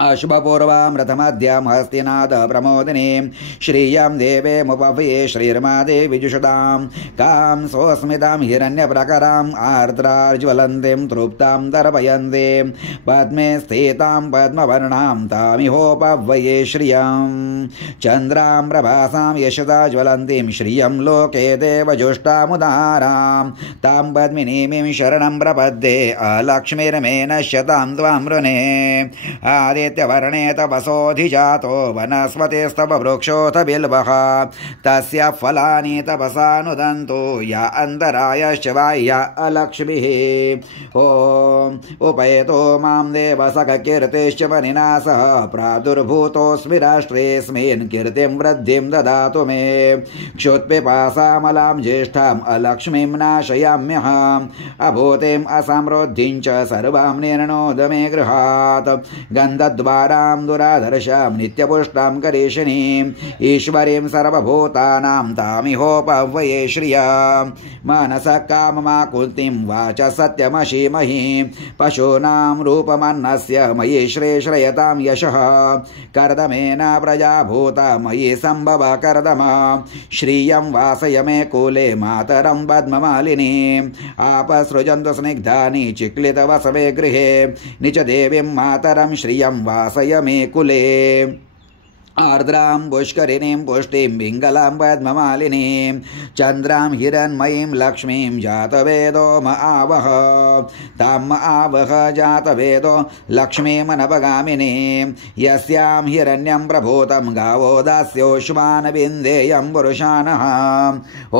अशुभपूर्वां रथमध्यां हस्तिनाद प्रमोदिनीं श्रियं देवेमुपवये श्रीर्मादे विजुषतां कां सोऽस्मितां हिरण्यप्रकराम् आर्द्राज्वलन्तीं तृप्तां दर्पयन्तीं पद्मे स्थितां पद्मवर्णां तामिहोपवये श्रियं चन्द्रां प्रभासां यशसा ज्वलन्तीं श्रियं लोके देवजुष्टामुदारां तां पद्मिनीं शरणं प्रपद्ये अलक्ष्मीर्मेनश्यतां त्वां वृणे आदित्यवर्णे तपसोऽधिजातो वनस्पतिस्तव वृक्षोऽथ बिल्वः तस्य फलानि तपसानुदन्तु या अन्तरायश्च वाह्या अलक्ष्मीः ॐ उपैतो मां देवसखकीर्तिश्च मनिना सह प्रादुर्भूतोऽस्मि राष्ट्रेऽस्मिन् कीर्तिं वृद्धिं ददातु मे क्षुत्पिपासामलां ज्येष्ठाम् अलक्ष्मीं नाशयाम्यहम् अभूतिम् असमृद्धिं च सर्वां निर्णोद मे गृहात् गन्धद्वारां दुराधर्षां नित्यपुष्टां करीषिणीम् ईश्वरीं सर्वभूतानां तामिहोपवये श्रियां मनसः काममाकुतिं वाच सत्यमशीमहि पशूनां रूपमन्नस्य मयि श्रेयतां यशः कर्दमेन प्रजाभूता मयि सम्भव कर्दम श्रियं वासय मे कूले मातरं पद्ममालिनीम् आपसृजन्तु स्निग्धानि चिक्लितवसवे गृहे निच देवीं मातरं श्रियं वासय मे कुले आर्द्रां पुष्करिणीं पुष्टिं पिङ्गलां पद्ममालिनीं चन्द्रां हिरण्मयीं लक्ष्मीं जातवेदो म आवह तां आवह जातवेदो लक्ष्मीमनवगामिनीं यस्यां हिरण्यं प्रभूतं गावो दास्योष्मान् विन्देयं पुरुषानः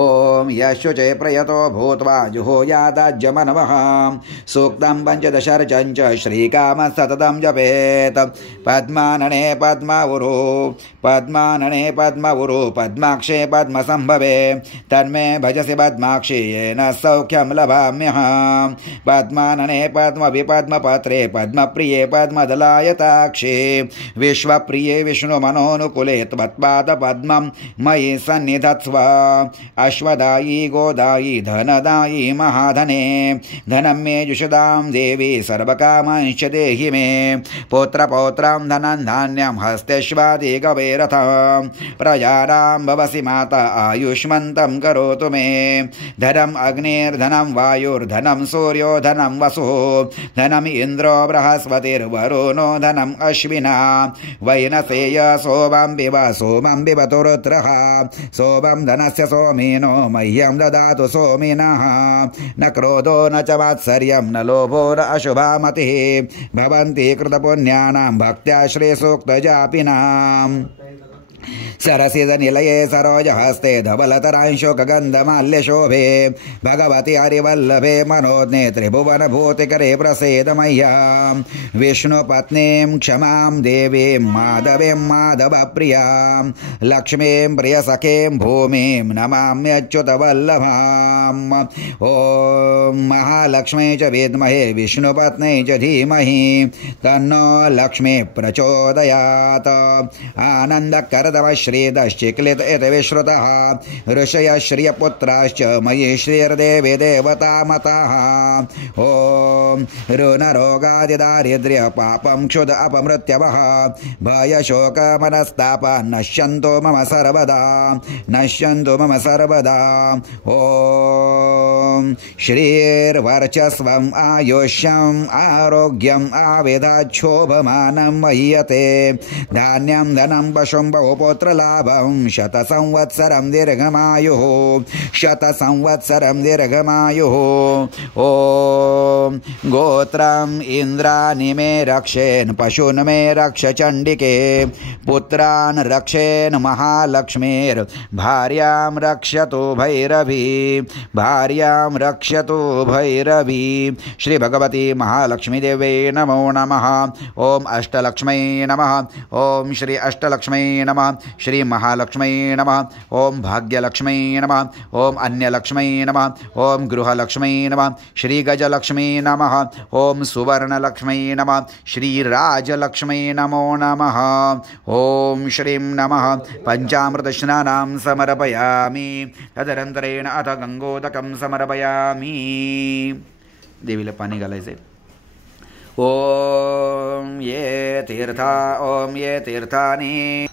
ॐ यशुचे प्रयतो भूत्वा जुहोयादाज्यमनवः सूक्तं पञ्चदशर्चं च श्रीकामः सततं जपेत् पद्मानने पद्मावुरो पद्मानने पद्मवुरु पद्माक्षे पद्मसंभवे तन्मे भजसि पद्माक्षी येन सौख्यं लभाम्यहम् पद्मानने पद्मविपद्मपत्रे पद्मप्रिये पद्मदलायताक्षे विश्वप्रिये विष्णुमनोनुकूले त्वत्पादपद्मं मयि सन्निधत्स्व अश्वदायी गोदायी धनदायी महाधने धनं मे जुषदां देवी सर्वकामांश्च देहि मे पुत्रपौत्रां धनं धान्यं हस्तेष्वादि गवेरथं प्रजानां भवसि माता आयुष्मन्तं करोतु मे धनम् अग्निर्धनं वायुर्धनं सूर्यो धनं वसुः धनम् इन्द्रो बृहस्पतिर्वरुणो धनम् अश्विना वैनसेय सोमं पिबतु रुद्रः सोमं धनस्य सोमिनो मह्यं ददातु सोमिनः न क्रोधो न च वात्सर्यं न लोभो न अशुभा मतिः भवन्ति कृतपुण्यानां भक्त्या श्रीसूक्तजापिनाम् सरसिजनिलये सरोजहस्ते धवलतरांशोकगन्धमाल्यशोभे भगवति हरिवल्लभे मनोज्ञे त्रिभुवनभूतिकरे प्रसेद मह्यां विष्णुपत्नीं क्षमां देवीं माधवीं माधवप्रियां लक्ष्मीं प्रियसखीं भूमिं नमाम्यच्युतवल्लभाम् ॐ महालक्ष्मी च विद्महे विष्णुपत्नी च धीमहि तन्नो लक्ष्मी प्रचोदयात् आनन्दकरदव श्रीदश्चिक्लित इति विश्रुतः ऋषय श्रियपुत्राश्च मयि श्रीर्देवी देवता मताः ॐ ऋणरोगादिदारिद्र्य पापं क्षुद अपमृत्यवः भयशोकमनस्तापा नश्यन्तु मम सर्वदा नश्यन्तु मम सर्वदा ॐ श्रीर्वर्चस्वम् आयुष्यम् आरोग्यम् आविधाच्छोभमानं मह्यते धान्यं धनं पशुं बहुपुत्रलाभं शतसंवत्सरं दीर्घमायुः शतसंवत्सरं दीर्घमायुः ॐ गोत्रम् इन्द्राणि मे रक्षेन् पशून् मे रक्ष चण्डिके पुत्रान् रक्षेन् महालक्ष्मीर्भार्यां रक्षतु भैरवी भार्यां रक्षतु भैरवी श्री भगवती महालक्ष्मी देवे नमो नमः ओम अष्टलक्ष्मै नमः ओम श्री अष्टलक्ष्मै नमः श्री महालक्ष्मै नमः ओम भाग्यलक्ष्मै नमः ओम अन्यलक्ष्मै नमः ओम गृहलक्ष्मै नमः श्री गजलक्ष्मी नमः ओम सुवर्णलक्ष्मै नमः श्री राजलक्ष्मै नमो नमः ओम श्रीं नमः पंचामृतस्नानां समर्पयामि तदनंतरेण अथ गंगोदकं समर्पयामि देवीला पाणी घालायचे ओम येन ये तीर्थानि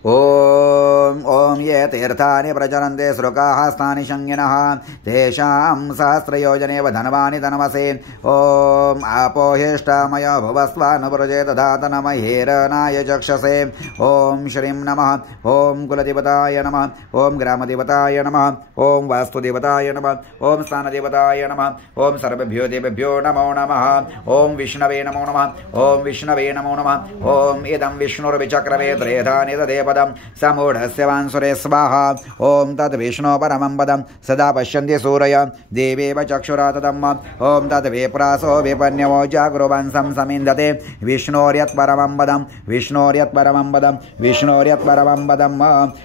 ॐ ये तीर्थानि प्रचरन्ते श्रुकाः स्थानि संज्ञिनः तेषां सहस्रयोजनेव धनवानि धनमसे ॐ आपोहेष्टामय भुवस्वानुप्रजे दधातनमहेरनाय चक्षसे ॐ श्रीं नमः ॐ कुलदेवताय नमः ॐ ग्रामदेवताय नमः ॐ वास्तुदेवताय नमः ॐ स्थानदेवताय नमः ॐ सर्वेभ्यो देवेभ्यो नमो नमः ॐ विष्णवे नमो नमः ॐ विष्णवे नमो नमः ॐ इदं विष्णुर्विचक्रमे त्रेधानि तदेव पदं समूढस्य वांसुरे स्वाहा ॐ तद्विष्णो परमं पदं सदा पश्यन्ति सूरय देवेव चक्षुरा तदम् ॐ तद्विप्रासो विपन्यवो जागृवंसं समिन्दते विष्णोर्यत्परमं पदं विष्णोर्यत्परमं पदं विष्णोर्यत्परमं पदं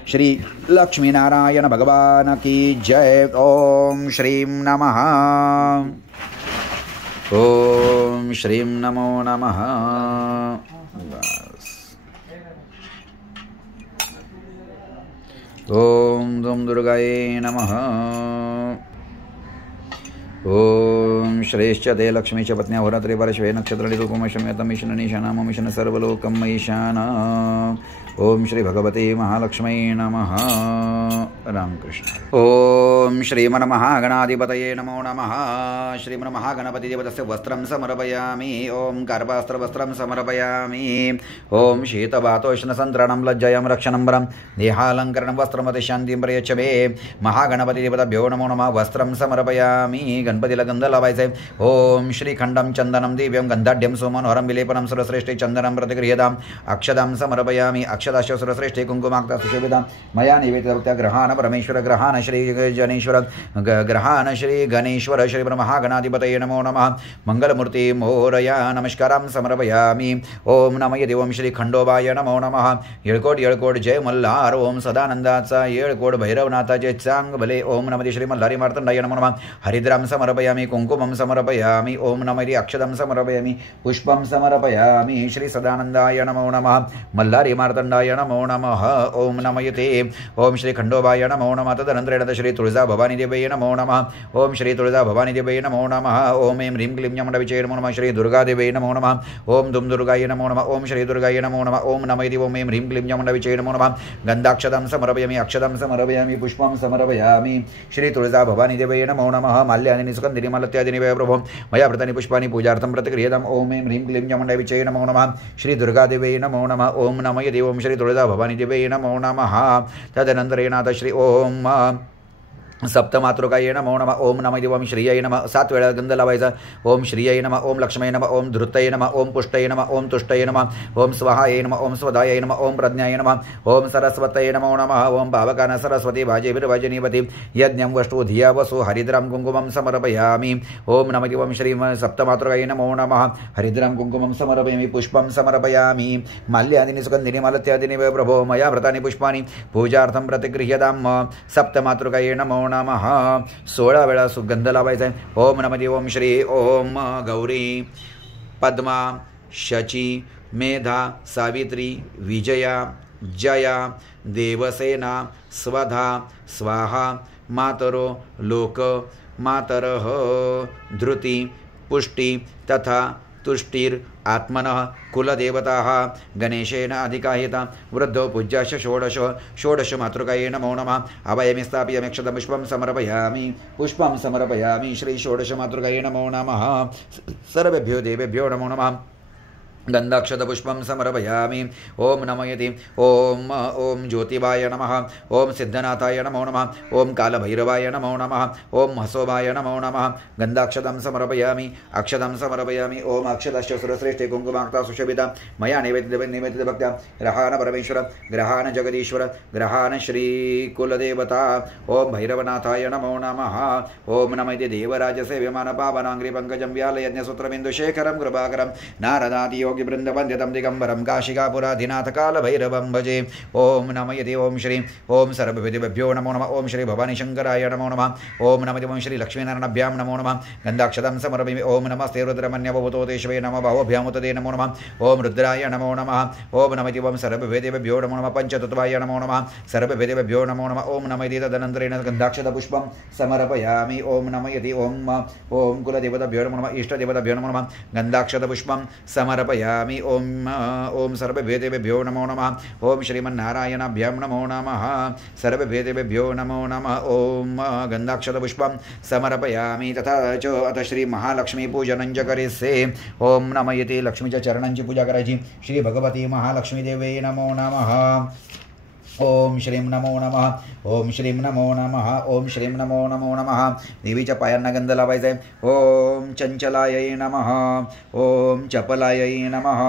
श्री लक्ष्मीनारायण भगवान की जय। ॐ श्रीं नमः ॐ श्रीं नमो नमः। ॐ दुं दुर्गायै नमः। ॐ श्रेष्ठ ते लक्ष्मी च पत्न्या होरात्रि परश्वे नक्षत्रनिरूपमशम्यतमीशननिशानाममिशन सर्वलोकमयीशान। ॐ श्री भगवते महालक्ष्मी नमः। रामकृष्ण। ॐ श्रीमन्महागणाधिपतये नमो नमः। श्रीमन्महागणपतिदेवतस्य वस्त्रं समर्पयामि। ॐ गर्भास्त्रवस्त्रं समर्पयामि। ॐ शीतवातोष्णसन्त्रणं लज्जयं रक्षणं वरं देहालङ्करणं वस्त्रमति शान्तिं प्रयच्छ मे। महागणपतिदेवताभ्यो नमो नमः। वस्त्रं समर्पयामि। गणपतीला गंध लावायचे। ॐ श्रीखण्डं चन्दनं दिव्यं गन्धाढ्यं सुमनोहरं विलेपनं सुरश्रेष्ठे चन्दनं प्रतिगृह्यताम्। अक्षदां समर्पयामि। अक्षदास्य सुरश्रेष्ठे कुङ्कुमाक्ता सुशोभितां मया निवेदितभक्त्या ग्रहाण परमेश्वर ग्रहाण श्री जनेश्वर ग्रहाण श्री गणेश्वर श्री ब्रह्मगणाधिपतये नमो नमः। मंगलमूर्ति मोरया नमस्कारं समर्पयामि। ओम नमः देवं श्री खंडोबाय नमो नमः। येळकोट येळकोट जय मल्हार। ओम सदानंदाचा येळकोट भैरवनाथाचे चांग भले। ओम नमः श्री मल्हारी मार्तंडाय नमो नमः। हरिद्रां समर्पयामि। कुंकुमं समर्पयामि। ओम नमः अक्षदं समर्पयामि। पुष्पं समर्पयामि। श्री सदानंदाय नमो नमः। मल्हारी मार्तंडाय नमो नमः। ओम नमः ते। ओम श्री खंडोबाय नमो नमः। तदनंतरेण श्री तुळजा भवानी देवये नमो नमः। ओम श्री तुळजा भवानी देवये नमो नमः। ओम ऐं ह्रीं क्लीं यमण्डविचे नमो नमः। श्री दुर्गा देवये नमो नमः। ओम दुम दुर्गाय नमो नमः। ओम श्री दुर्गाय नमो नमः। ओम नमः देव ओम ऐं ह्रीं क्लीं यमण्डविचे नमो नमः। गंधाक्षदं समर्पयामि। अक्षदं समर्पयामि। पुष्पं समर्पयामि। श्री तुळजा भवानी देवये नमो नमः। माल्यानि सुगन्धिनी मलत्यादिनी वै प्रभो मया व्रतानि पुष्पाणि पूजार्थं प्रतिगृह्यताम्। ओम ऐं ह्रीं क्लीं यमण्डविचे नमो नमः। श्री दुर्गा देवये नमो नमः। ओम नमः देव ओम श्री तुळजा भवानी देवये नमो नमः। तदनंतरेण श्री ओम सप्तमातृकाय नमो नमः। ओम नमः देवं श्रीयै नमः। 7 वेळा गंध लावायचा। ओम श्रीयै नमः। ओम लक्ष्मै नमः। ओम धृतये नमः। ओम पुष्टये नमः। ओम तुष्टये नमः। ओम स्वाहायै नमः। ओम स्वधायै नमः। ओम प्रज्ञायै नमः। ओम सरस्वतये नमो नमः। ओम पावकान सरस्वती भाजेभिर्वाजिनीवती यज्ञं वस्तु धिया वसु हरिद्रां कुङ्कुमं समर्पयामि। ओम नमः देवं श्री सप्तमातृकाय नमो नमः। हरिद्रां कुङ्कुमं समर्पयामि। पुष्पं समर्पयामि। माल्यादिनी सुगन्धिनी मलत्यादिनी वै प्रभो मया व्रतानि पुष्पाणि पूजार्थं प्रतिगृह्यताम्। सप्तमातृकाय नमो नमः। 16 वेळा सुगंध लावायचा आहे। ओम नमः देवं श्री ओम गौरी पद्मा शची मेधा सावित्री विजया जया देवसेना स्वधा स्वाहा मातरो लोक मातरः धृति पुष्टि तथा तुष्टिर आत्मनः कुलदेवताः गणेशेन अधिकाहिता वृद्धो पूज्याश्च षोडश मातृकायै नमो नमः। अभयमि स्थापयामि अक्षतपुष्पं समर्पयामि। पुष्पं समर्पयामि। श्री षोडश मातृकायै नमो नमः। सर्वेभ्यो देवेभ्यो नमो नमः। गंधाक्षतपुष्पं समर्पयामि। ओम नमयति। ओम ओम ज्योतिबाय नमः। ओम सिद्धनाथाय नमो नमः। ओम कालभैरवाय नमो नमः। ओम हसोबाय नमो नमः। गंधाक्षतं समर्पयामि। अक्षतं समर्पयामि। ओम अक्षतस्य सुरश्रेष्ठे कुङ्कुमाक्ता सुशोभिता मया निवेदितभक्त्या ग्रहाण परमेश्वर ग्रहाण जगदीश्वर ग्रहाण श्री कुलदेवता। ओम भैरवनाथाय नमो नमः। ओम नमः देवराजसेव्यमान पावनाङ्घ्रि पंकजं व्यालयज्ञसूत्रबिन्दुशेखरं कृपाकरं नारदादि वृंदवंद्यतं दिगंबरं काशिकापुराधिनाथ कालभैरवं भजे। ओम नमः देव ओम श्री ओम सर्वविदेभ्यो नमो नमः। ओम श्री भवानी शंकराय नमो नमः। ओम नमः देवं श्री लक्ष्मीनारायणाभ्यां नमो नमः। गंधाक्षतं समर्पयामि। ओम नमस्ते रुद्रमन्यवभूतोतेश्वे नमः बाहुभ्यामुतदे नमो नमः। ओम रुद्राय नमो नमः। ओम नमः देवं सर्ववेदेभ्यो नमो नमः। पंचतत्वाय नमो नमः। सर्ववेदेभ्यो नमो नमः। ओम नमः देव तदनन्तरेण गन्धाक्षतपुष्पं समर्पयामि। ओम नमः यदि ओम ओम कुलदेवताभ्यो नमो नमः। इष्टदेवताभ्यो नमो नमः। गन्धाक्षतपुष्पं समर्पयामि। समर्पयामि। ओम सर्वभूतेभ्यो नमो नमः। ओम श्रीमन्नारायणाभ्यां नमो नमः। सर्वभूतेभ्यो नमो नमः। ओम गन्धाक्षतपुष्पं समर्पयामि। तथा च अथ श्री महालक्ष्मी पूजनं च करिष्ये। ओम नमः इति लक्ष्मीच्या चरणांची पूजा करायची। श्री भगवती महालक्ष्मी देवे नमो नमः। ओम श्रीं नमो नमः। ओम श्रीं नमो नमः। ओम श्रीं नमो नमो नमः। देवीच्या पायांना गंध लावायचा आहे। ओम चंचलायै नमः। ओम चपलायै नमः।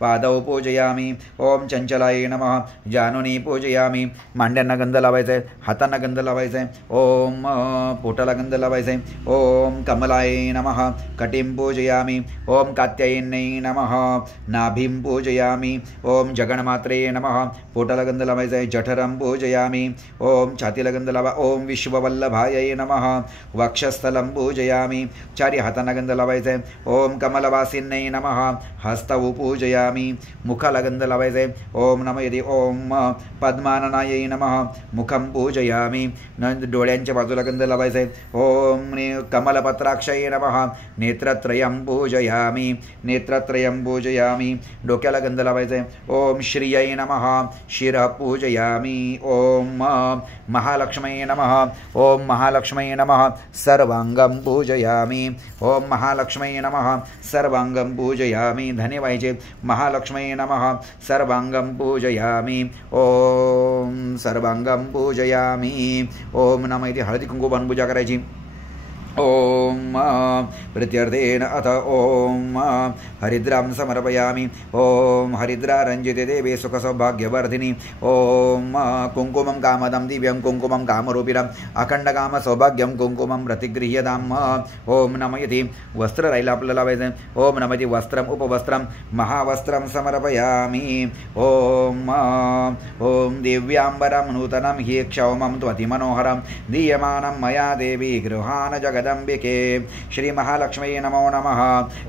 पादौ पूजयामि। ओम चंचलायै नमः। जानुनी पूजयामि। मांड्यांना गंध लावायचा आहे। हातांना गंध लावायचा आहे। ओम पोटाला गंध लावायचा आहे। ओम कमलायै नमः। कटिं पूजयामि। ओम कात्यायिन्यै नमः। नाभिं पूजयामि। ओम जगन्मात्रे नमः। पोटाला गंध लावायचा आहे। जठरं पूजयामि। ओम छातीला गंध लावा। ओम विश्ववल्लभायै नमः। वक्षस्थलं पूजयामि। चारी हातांना गंध लावायचा आहे। ओम कमलवासिन्यै नमः। हस्तौ पूजयामि। मुखाला गंध लावायचा आहे। ओम नमः यदि ओम पद्माननायै नमः। मुखं पूजयामि। डोळ्यांच्या बाजूला गंध लावायचा आहे। ओम कमलपत्राक्षयै नमः। नेत्रत्रयं पूजयामि। नेत्रत्रयं पूजयामि। डोक्याला गंध लावायचा आहे। ओम श्रियै नमः। शिरः पूजयामि। ओम महालक्ष्म्यै नमः। ओम महालक्ष्म्यै नमः। सर्वांगं पूजयामि। ओम महालक्ष्म्यै नमः। सर्वांगं पूजयामि। धने व्हायचे। महालक्ष्म्यै नमः। सर्वांगं पूजयामि। ओम सर्वांगं पूजयामि। ओम नमः इति हळदी कुंकुमाने पूजा करायची। ओम प्रत्यर्थेन अथ ओम हरिद्रां समर्पयामि। ओम हरिद्रा रंजिते देवे सुख सौभाग्यवर्धिनी। ओम कुंकुमं कामदं दिव्यं कुंकुमं कामरूपिणं अखंड काम सौभाग्यं कुंकुमं प्रतिगृह्यताम्। ओम नमः इति वस्त्र राहिलं आपल्याला लावायचं। ओम नमः इति वस्त्रम् उपवस्त्रं महावस्त्रं समर्पयामि। ओम ओम दिव्यांबरं नूतनं हि क्षौमं त्वति मनोहरं दीयमानं मया देवी गृहाण जगदंबिके। श्री महालक्ष्मी नमो नमः।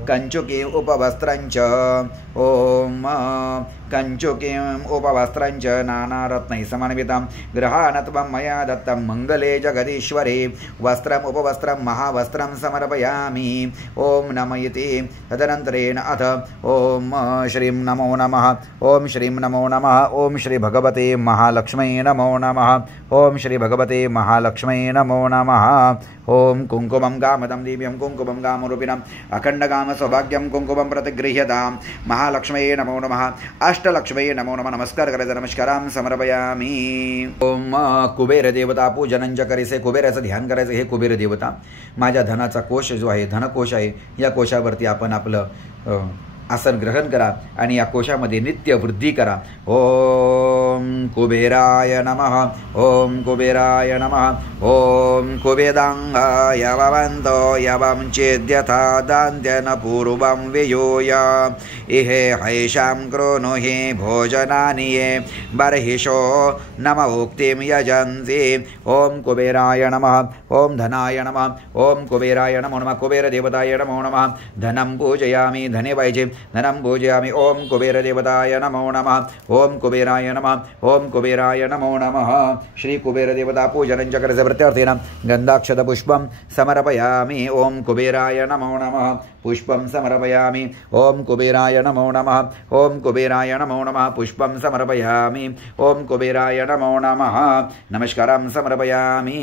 कंचुकी उपवस्त्रंच। ओम कंचुकीम् उपवस्त्रंच नानारत्नैः समन्वितं गृहाणत्वं मया दत्तं मंगले जगदीश्वरे। वस्त्रम् उपवस्त्रं महावस्त्रं समर्पयामि। ओम नमः इति तदनन्तरेण अथ ओम श्रीं नमो नमः। ओम श्रीं नमो नमः। ओम श्री भगवते महालक्ष्मी नमो नमः। ओम श्री भगवते महालक्ष्मी नमो नमः। ओम कुंकुमं कामदं दिव्यं कुंकुमं कामरूपिणं अखंडकाम सौभाग्यं कुंकुमं प्रतिगृह्यतां। महालक्ष्म्यै नमो नमः। अष्टलक्ष्म्यै नमो नमः। नमस्कार करायचा। नमस्कारां समर्पयामि। ओम कुबेर देवता पूजनं च करिसे। कुबेराचं ध्यान करायचं। हे कुबेर देवता माझ्या धनाचा कोश जो आहे धनकोश आहे या कोशावरती आपण आपलं आसन ग्रहण करा आणि या कोशामध्ये नित्य वृद्धी करा। ओम कुबेराय नमः। ओम कुबेराय नमः। ओम कुबेदांगाय भवन्तो यवं चेद्यथा दान्त्यन पूर्वं वियोय इहे हैषां कृणु हि भोजनानि ये बर्हिषो नम उक्तिं यजन्ति। ओम कुबेराय नमः। ओम धनाय नमः। ओम कुबेराय नमो नमः। कुबेर देवताय नमो नमः। धनं पूजयामि। धने पाहिजे। धनं पूजयामि। ओम कुबेर देवताय नमो नमः। ओम कुबेराय नमः। ओम कुबेराय नमो नमः। श्री कुबेर देवता पूजनं च करायचं। प्रत्यर्थेन गंधाक्षत पुष्पं समर्पयामि। ओम कुबेराय नमो नमः। पुष्पं समर्पयामि। ओम कुबेराय नमो नमः। ओम कुबेराय नमो नमः। पुष्पं समर्पयामि। ओम कुबेराय नमो नमः। नमस्कारं समर्पयामि।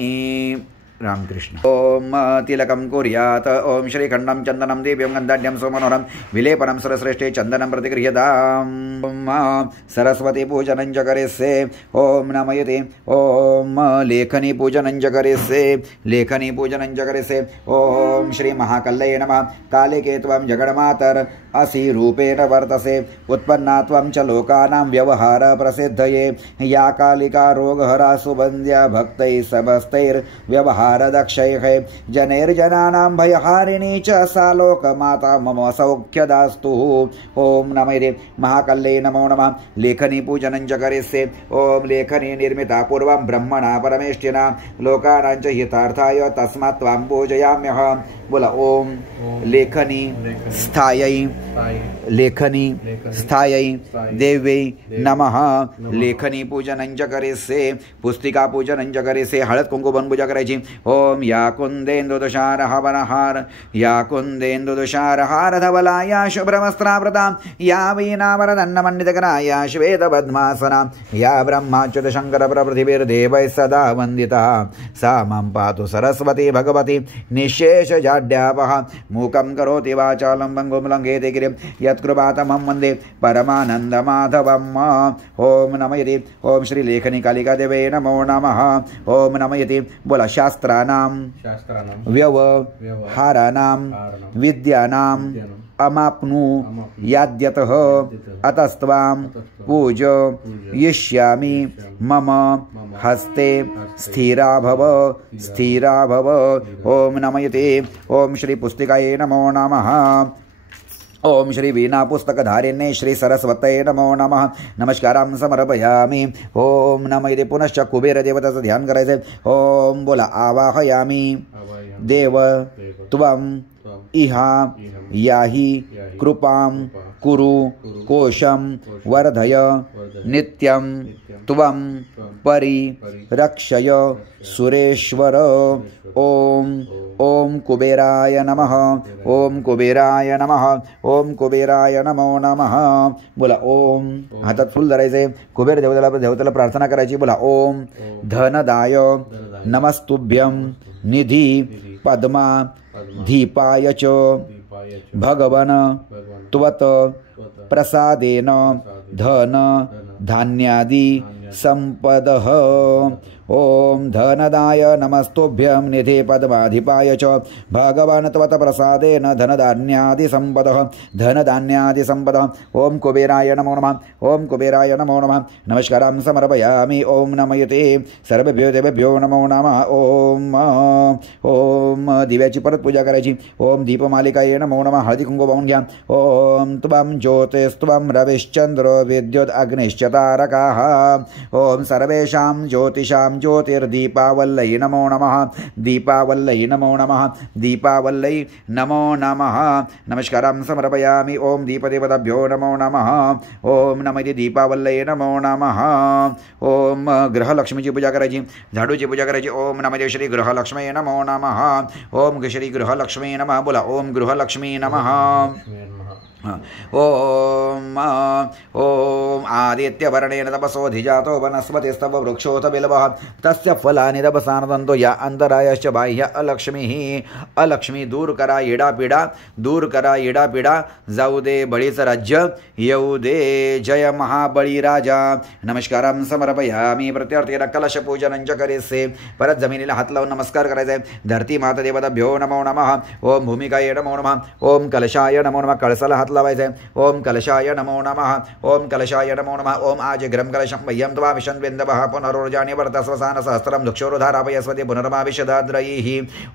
रामकृष्ण। ओम तिलकं कुर्यात्। ओम श्रीखण्डं चन्दनं दिव्यं गन्धाढ्यं सुमनोहरं विलेपनं सुरश्रेष्ठे चन्दनं प्रतिगृह्यताम्। ओम सरस्वती पूजनं च करिष्ये। ओम नमः इति ओम लेखनी पूजनं च करिष्ये। लेखनी पूजनं च करिष्ये। ओम श्री महाकल्यै नमः। कालिके त्वं जगन्मातर असि रूपेण वर्तसे। उत्पन्ना त्वं च लोकानां व्यवहार प्रसिद्धये। या कालिका रोगहरा सुबन्ध्या भक्तैः सबस्तैर्व्यवहार दक्षैः जनैर्जनानां भयहारिणी च सा लोकमाता मम सौख्यदास्तु। ओम नमः इति महाकल्यै नमो नमः। लेखनी पूजनं च करिष्ये। ओम लेखनी निर्मिता पूर्वं ब्रह्मणा परमेष्ठिना लोकानां च हितार्थाय तस्मात् त्वां पूजयाम्यहम्। बोला ओम लेखनी स्थायै लेखनी स्थायै देव्यै नमः। लेखनी पूजनं च करिष्ये। पुस्तिका पूजनं च करिष्ये। हळद कुंकुम पूजा करायची। ओम या कुंदेन्दुतुषार हवनहार या कुंदेन्दुतुषार हार धवला या शुभ्रवस्त्रावृता या वीणावरदण्डमण्डितकरा या श्वेतपद्मासना या ब्रह्माच्युत शंकर प्रपृथिवीर्देवैः सदा वन्दिता सा मम पातु सरस्वती भगवती निःशेषजाड्यापः मूकं करोति वाचालं पङ्गुं लङ्घयते गिरिं यत्कृपातमं वन्दे परमानन्दमाधवम् ओम नमः इति ओम श्री लेखनी कालिका देवे नमो नमः ओम नमः इति बोला शास्त्राणां व्यवहाराणां विद्यानां अमाप्नु याद्यतः अतस्त्वां पूजयिष्यामि मम हस्ते स्थिरा भव ओम नमः इति ओम श्री पुस्तिकायै नमो नमः ओम श्री वीणा पुस्तकधारिण्ये श्री सरस्वतये नमो नमः नमस्कारां समर्पयामि ओम नमः इति पुनश्च कुबेर देवताचं ध्यान करायचंय ओम बोला आवाहयामि देव त्वं इहा याहि कृपां कुरु कोशं वर्धय नित्यं त्वं परिरक्षय सुरेश्वर ओम ओम कुबेराय नमः ओम कुबेराय नमः ओम कुबेराय नमो नमः बोला ओम हातात फुल धरायचे कुबेर देवतेला प्रार्थना करायची बोला ओम धनदाय नमस्तुभ्यं निधी पद्मा धीपाय च भगवन त्वत प्रसादेन धन धान्यादि संपदः ओम धनदाय नमस्तुभ्यं निधि पद्माधिपाय च भगवान् त्वत् प्रसादेन धनधान्यादि संपदः ओम कुबेराय नमो नमः ओम कुबेराय नमो नमः नमस्कारां समर्पयामि ओम नमः इति सर्वेभ्यो देवेभ्यो नमो नमः ओम ओम दिव्याची परत पूजा करायची ओम दीपमालिकायै नमो नमः हळदी कुंकू वाहून घ्या ओम त्वं ज्योतिस्त्वं रविश्चंद्रो विद्युत् अग्निश्च तारकाः ओम सर्वेषां ज्योतिषां ज्योतिर्दीपावल्लै नमो नमः दीपावल्लै नमो नमः दीपावल्लै नमो नमः नमस्कारां समर्पयामि ओम दीपदेवताभ्यो नमो नमः ओम नमः इति दीपावल्लै नमो नमः ओम गृहलक्ष्मीची पूजा करायची झाडूची पूजा करायची ओम नमः श्री गृहलक्ष्मी नमो नमः ओम श्री गृहलक्ष्मी नमः बोला ओम गृहलक्ष्मी नमः ओम ओम आदित्यवर्णेन तपसोऽधिजातो वनस्पतिस्तव वृक्षोऽथ बिल्वः तस्य फलानि तपसानदन्तो या अंतरायश्च बाह्य अलक्ष्मी दूर करा येडापिडा जाऊ दे बळीचं राज्य येऊ दे जय महाबळी राजा नमस्कारां समर्पयामि प्रत्यर्थेन कलश पूजनं च करेसे परत जमिनीला हात लावून नमस्कार करायचा आहे धरती माता देवताभ्यो नमो नमः ओम भूमिकाय नमो नमः ओम कलशाय नमो नमः कळसाला हात लावायचा आहे ओम कलशाय नमो नमः ओम कलशाय नमो नमः ओम आजग्रम कलशं वयं त्वा विशन्वेन्दवः पुनरोर्जानि वर्तस्वसान सहस्रं दुक्षोरुधारापयस्वते पुनर्माविशदाद्रयैः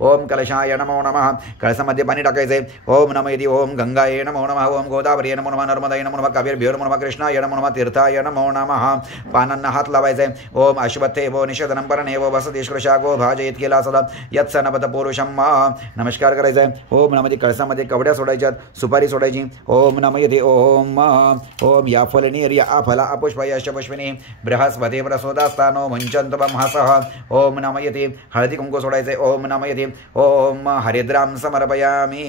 ओम कलशाय नमो नमः कळसामध्ये पाणी टाकायचे ओम नमः इति ओम गंगाय नमो नमः ओम गोदावरी नमो नमः नर्मदाय नमो नमः कावेरीभ्यो नमो नमः कृष्णाय नमो नमः तीर्थाय नमो नमः पानांना हात लावायचे ओम अश्वत्थेवो निषदनं परनेवो वसतिष्कृशागो भाजयेत् केला सदा यत्सनपत पुरुषं नमस्कार करायचा ओम नमः इति कळसामध्ये कवड्या सोडायच्यात सुपारी सोडायची ओम नमः इति ओम ओम या फलनीर्या अफला अपुष्पयश्च पुष्पिनी बृहस्पति प्रसोदास्तानो मुञ्चन्तु महसः ओम नमः इति हळदी कुंकू सोडायचे ओम नमः इति ओम हरिद्रां समर्पयामि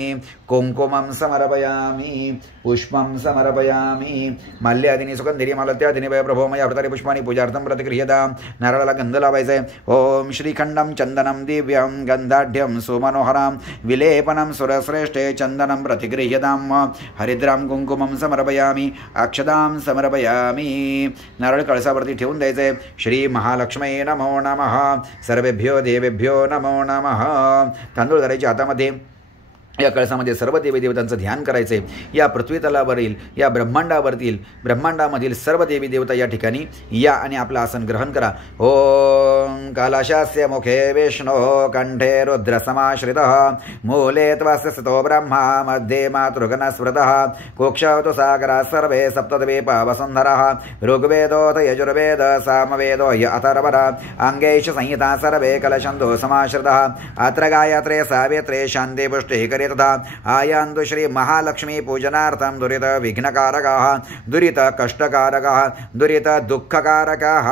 कुंकुमं समर्पयामि पुष्पं समर्पयामि माल्यादिनी सुगंधिनी मालत्यादिनी वय प्रभो मया अवतारी पुष्पाणि पूजार्थं प्रतिगृह्यतां नारळाला गंध लावायचे ओम श्रीखंडं चंदनं दिव्यं गंधाढ्यं सुमनोहरां विलेपनं सुरश्रेष्ठे चंदनं प्रतिगृह्यतां हरिद्रां कुंकुमं समर्पयामि अक्षदां समर्पयामि नारळ कळसावरती ठेवून द्यायचे श्री महालक्ष्मी नमो नमः सर्वेभ्यो देवेभ्यो नमो नमः तांदूळ धरायचे हातामध्ये या कळसामध्ये सर्व देवी देवतांचं ध्यान करायचे या पृथ्वी तलावरील या ब्रह्मांडामधील सर्व देवी देवता या ठिकाणी या आणि आपलं आसन ग्रहण करा ओम कालाशास्य मुखे विष्णो कंठे रुद्रसमाश्रितः मूले त्वस्य स्थितो ब्रह्मा मध्ये मातृगणस्मृतः कोक्षावतु सागरा सर्वे सप्तद्वीपा वसुन्धरः ऋग्वेदोऽथ यजुर्वेद सामवेदो य अथर्वण अंगैष संहिता सर्वे कलशन्तो समाश्रितः अत्र गायत्रे सावित्रे शान्ति पुष्टिः तथा आयान्तु श्री महालक्ष्मी पूजनार्थं दुरित विघ्नकारकः दुरित कष्टकारकः दुरित दुःखकारकः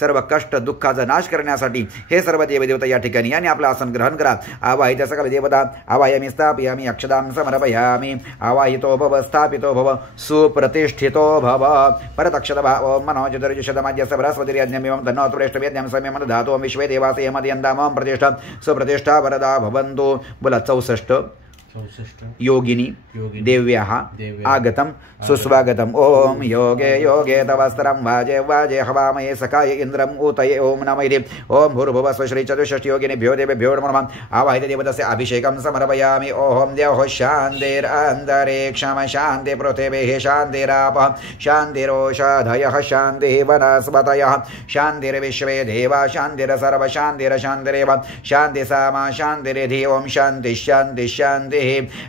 सर्व कष्ट दुःखाचा नाश करण्यासाठी हे सर्व देवदेवता या ठिकाणी आणि आपलं आसन ग्रहण करा. आवाहित सकल देवता आवायामी स्थापयामी अक्षदां समर्पयामी आवाहितो भव स्थापितो भव सुप्रतिष्ठितो भव परतक्षत भाव मनोजतर्जुषदमाद्यस्य बृहस्पतिर्यज्ञमिमं तन्नोत्प्रेष्ठवेद्यं सम्यमं धातु विश्वे देवासे यमदयन्तामं प्रतिष्ठा सुप्रतिष्ठा वरदा भवन्तु. बोला 64 योगिनी देव्याः आगतम सुस्वागतम. ओम योगे योगे तवस्त्रं वाजे वाजे हवामये सखाय इंद्रम ऊतये ओम नमः. ओम भूर्भुवस्व श्री चतुष्षष्टि योगिनीभ्यो देवेभ्यो नमः. आवाहित देवतस्य अभिषेकं समर्पयामि. ओम देवः शान्तिरन्तरिक्षं शान्ति पृथिवीः शान्तिरापः शान्तिरोषधयः शान्तिः वनस्पतयः शान्तिर्विश्वे देवा शान्तिर्सर्वशान्तिरशान्तिरेव शान्तिसामा शान्तिरिधि. ओम शान्ति शान्ति शान्तिः.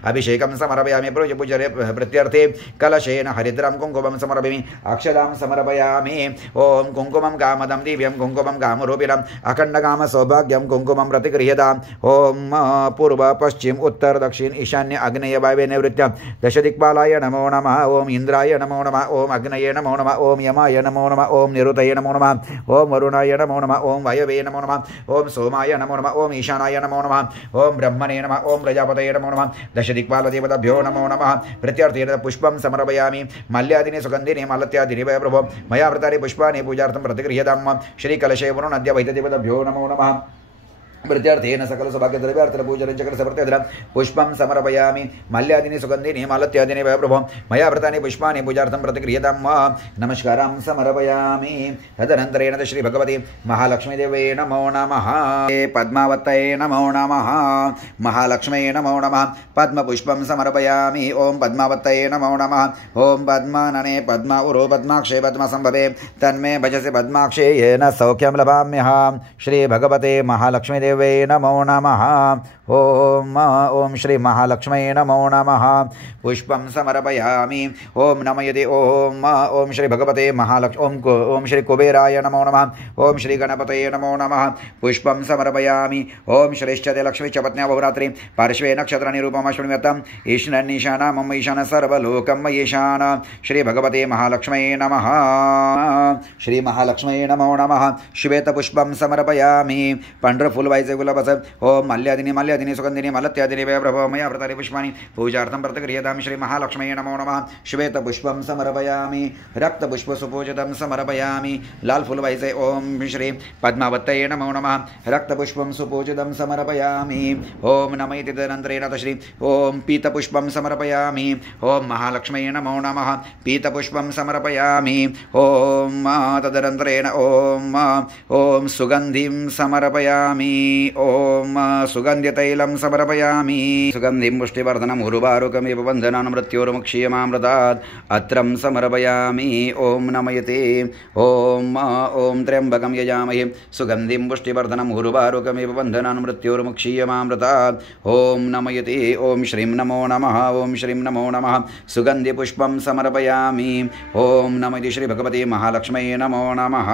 अभिषेकं समर्पयामि. पूज्य प्रत्यर्थे कलशेन हरिद्रं कुंकुमं समर्पयामि. अक्षदां समर्पयामि. ओम कुंकुमं कामदं दिव्यं कुंकुमं कामरूपिणं अखण्डकाम सौभाग्यं कुंकुमं प्रतिगृह्यताम्. ओम पूर्व पश्चिम उत्तर दक्षिण ईशान्य आग्नेय वायव्य नैऋत्य दशदिक्पालाय नमो नमः. ओम इंद्राय नमो नमः. ओम अग्नये नमो नमः. ओम यमाय नमो नमः. ओम निरुतये नमो नमः. ओम वरुणाय नमो नमः. ओम वायवे नमो नमः. ओम सोमाय नमो नमः. ओम ईशानाय नमो नमः. ओम ब्रह्मणे नमः. ओम प्रजापतये नमो नमः. दशदिक्पालदेवताभ्यो नमो नमः. प्रत्यर्थेन पुष्पं समर्पयामि. मल्यादिनी सुगन्धिनी मालत्यादिनी वै प्रभो मया व्रतानि पुष्पाणि पूजार्थं प्रतिगृह्यताम्. श्रीकलशे वरुणद्य वैद्यदेवताभ्यो नमो नमः. प्रत्यर्थेन सकल सौभाग्यद्रव्यार्थं पूजनं चक्रसवर्तेद्रं पुष्पं समर्पयामि. मल्यादिनी सुगन्धिनी मालत्यादिनी वै प्रभो मया व्रतानि पुष्पाणि पूजार्थं प्रतिगृह्यताम्. नमस्कारं समर्पयामि. तदनन्तरेण श्री भगवती महालक्ष्मीदेवे नमो नमः. पद्मावत्तये नमो नमः. महालक्ष्म्यै नमो नमः. पद्मपुष्पं समर्पयामि. ओम पद्मावत्तये नमो नमः. ओम पद्मानने पद्मा उरो पद्माक्षे पद्मसंभवे तन्मे भजसे पद्माक्षे येन सौख्यं लभाम्यहम्. श्री भगवते महालक्ष्मी देवे नमो नमः. ओम श्री महालक्ष्म्यै नमो नमः. पुष्पं समर्पयामि. ओम नमयते ओम श्री भगवते महालक्ष्मी ओम श्री कुबेराय नमो नमः. ओम श्री गणपतये नमो नमः. पुष्पं समर्पयामि. ओम श्रेष्ठते लक्ष्मी च पत्न्या बहुरात्रि पार्श्वे नक्षत्राणि रूपमश्विनिवतम् ईशान ईशान मम ईशान सर्वलोकं ईशान. श्री भगवते महालक्ष्म्यै नमः. श्री महालक्ष्म्यै नमो नमः. श्वेतपुष्पं समर्पयामि. पांढरफुल वायचे गुलाबाचं. ओम मल्यादिनी सुगंधिनी मलत्यादिनी वै प्रभो मया व्रतानि पुष्पाणि पूजार्थं प्रतिगृह्यताम्. श्री महालक्ष्म्यै नमो नमः. श्वेतपुष्पं समर्पयामि. रक्तपुष्प सुपूजितं समर्पयामि. लाल फुल वायचे. ओम श्री पद्मावत्तये नमो नमः. रक्तपुष्पं सुपूजितं समर्पयामि. ओम नमः. तदनन्तरेण श्री ओम पीतपुष्पं समर्पयामि. ओम महालक्ष्म्यै नमो नमः. पीतपुष्पं समर्पयामि. ओम तदनन्तरेण ओम सुगन्धिं समर्पयामि. ओम सुगन्ध्यतैलं समर्पयामि. सुगन्धिं पुष्टिवर्धनम् उर्वारुकमिव बन्धनान् मृत्योर्मुक्षीयमामृतात् अत्रं समर्पयामि. ओम नमयते ओम त्र्यम्बकं यजामहे सुगन्धिं पुष्टिवर्धनम् उर्वारुकमिव बन्धनान् मृत्योर्मुक्षीयमामृतात्. ओम नमयते. ओम श्रीं नमो नमः. ओम श्रीं नमो नमः. सुगन्धिपुष्पं समर्पयामि. ओम नमः श्री भगवते महालक्ष्म्यै नमो नमः.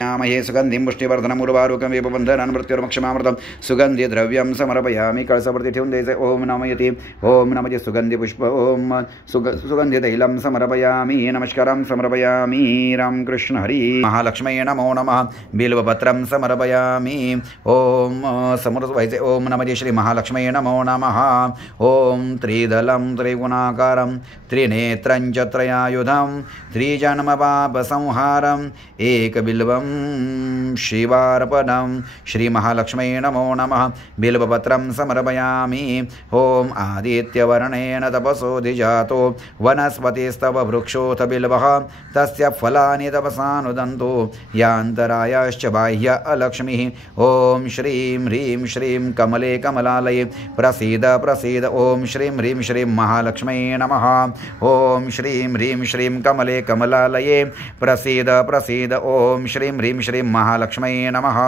नामहे सुगन्धिं पुष्टिवर्धनम् उर्वारुकमिव बन्धनान् मृत्योर्मुक्षीयमामृतात् सुगंधी द्रव्यं समर्पयामि. कळसावरती ठेवून द्यायचं. ओम नमयते ओम नमः. सुगंधी पुष्प ओम सुगंधी तैलं समर्पयामि. नमस्कारं समर्पयामि. रामकृष्ण हरी. महालक्ष्म्यै नमो नमः. बिल्वपत्रं समर्पयामि. ओम समोर व्हायचे. ओम नमः श्री महालक्ष्म्यै नमो नमः. ओम त्रिदलं त्रिगुणाकारं त्रिनेत्रं च त्रयायुधं त्रिजन्मपापसंहारम् एकबिल्वं शिवार्पणम्. श्री महालक्ष्म्यै नमो नमः. बिल्वपत्रं समर्पयामि. ओम आदित्यवर्णेन तपसोऽधिजातो वनस्पतिस्तव वृक्षोऽथ बिल्वः तस्य फलानि तपसानुदन्तो यान्तरायाश्च बाह्य अलक्ष्मीः. ओम श्रीं ह्रीं श्रीं कमले कमलालये प्रसीद प्रसीद. ओम श्रीं ह्रीं श्रीं महालक्ष्म्यै नमः. ओम श्रीं ह्रीं श्रीं कमले कमलालये प्रसीद प्रसीद. ओम श्रीं ह्रीं श्रीं महालक्ष्म्यै नमः.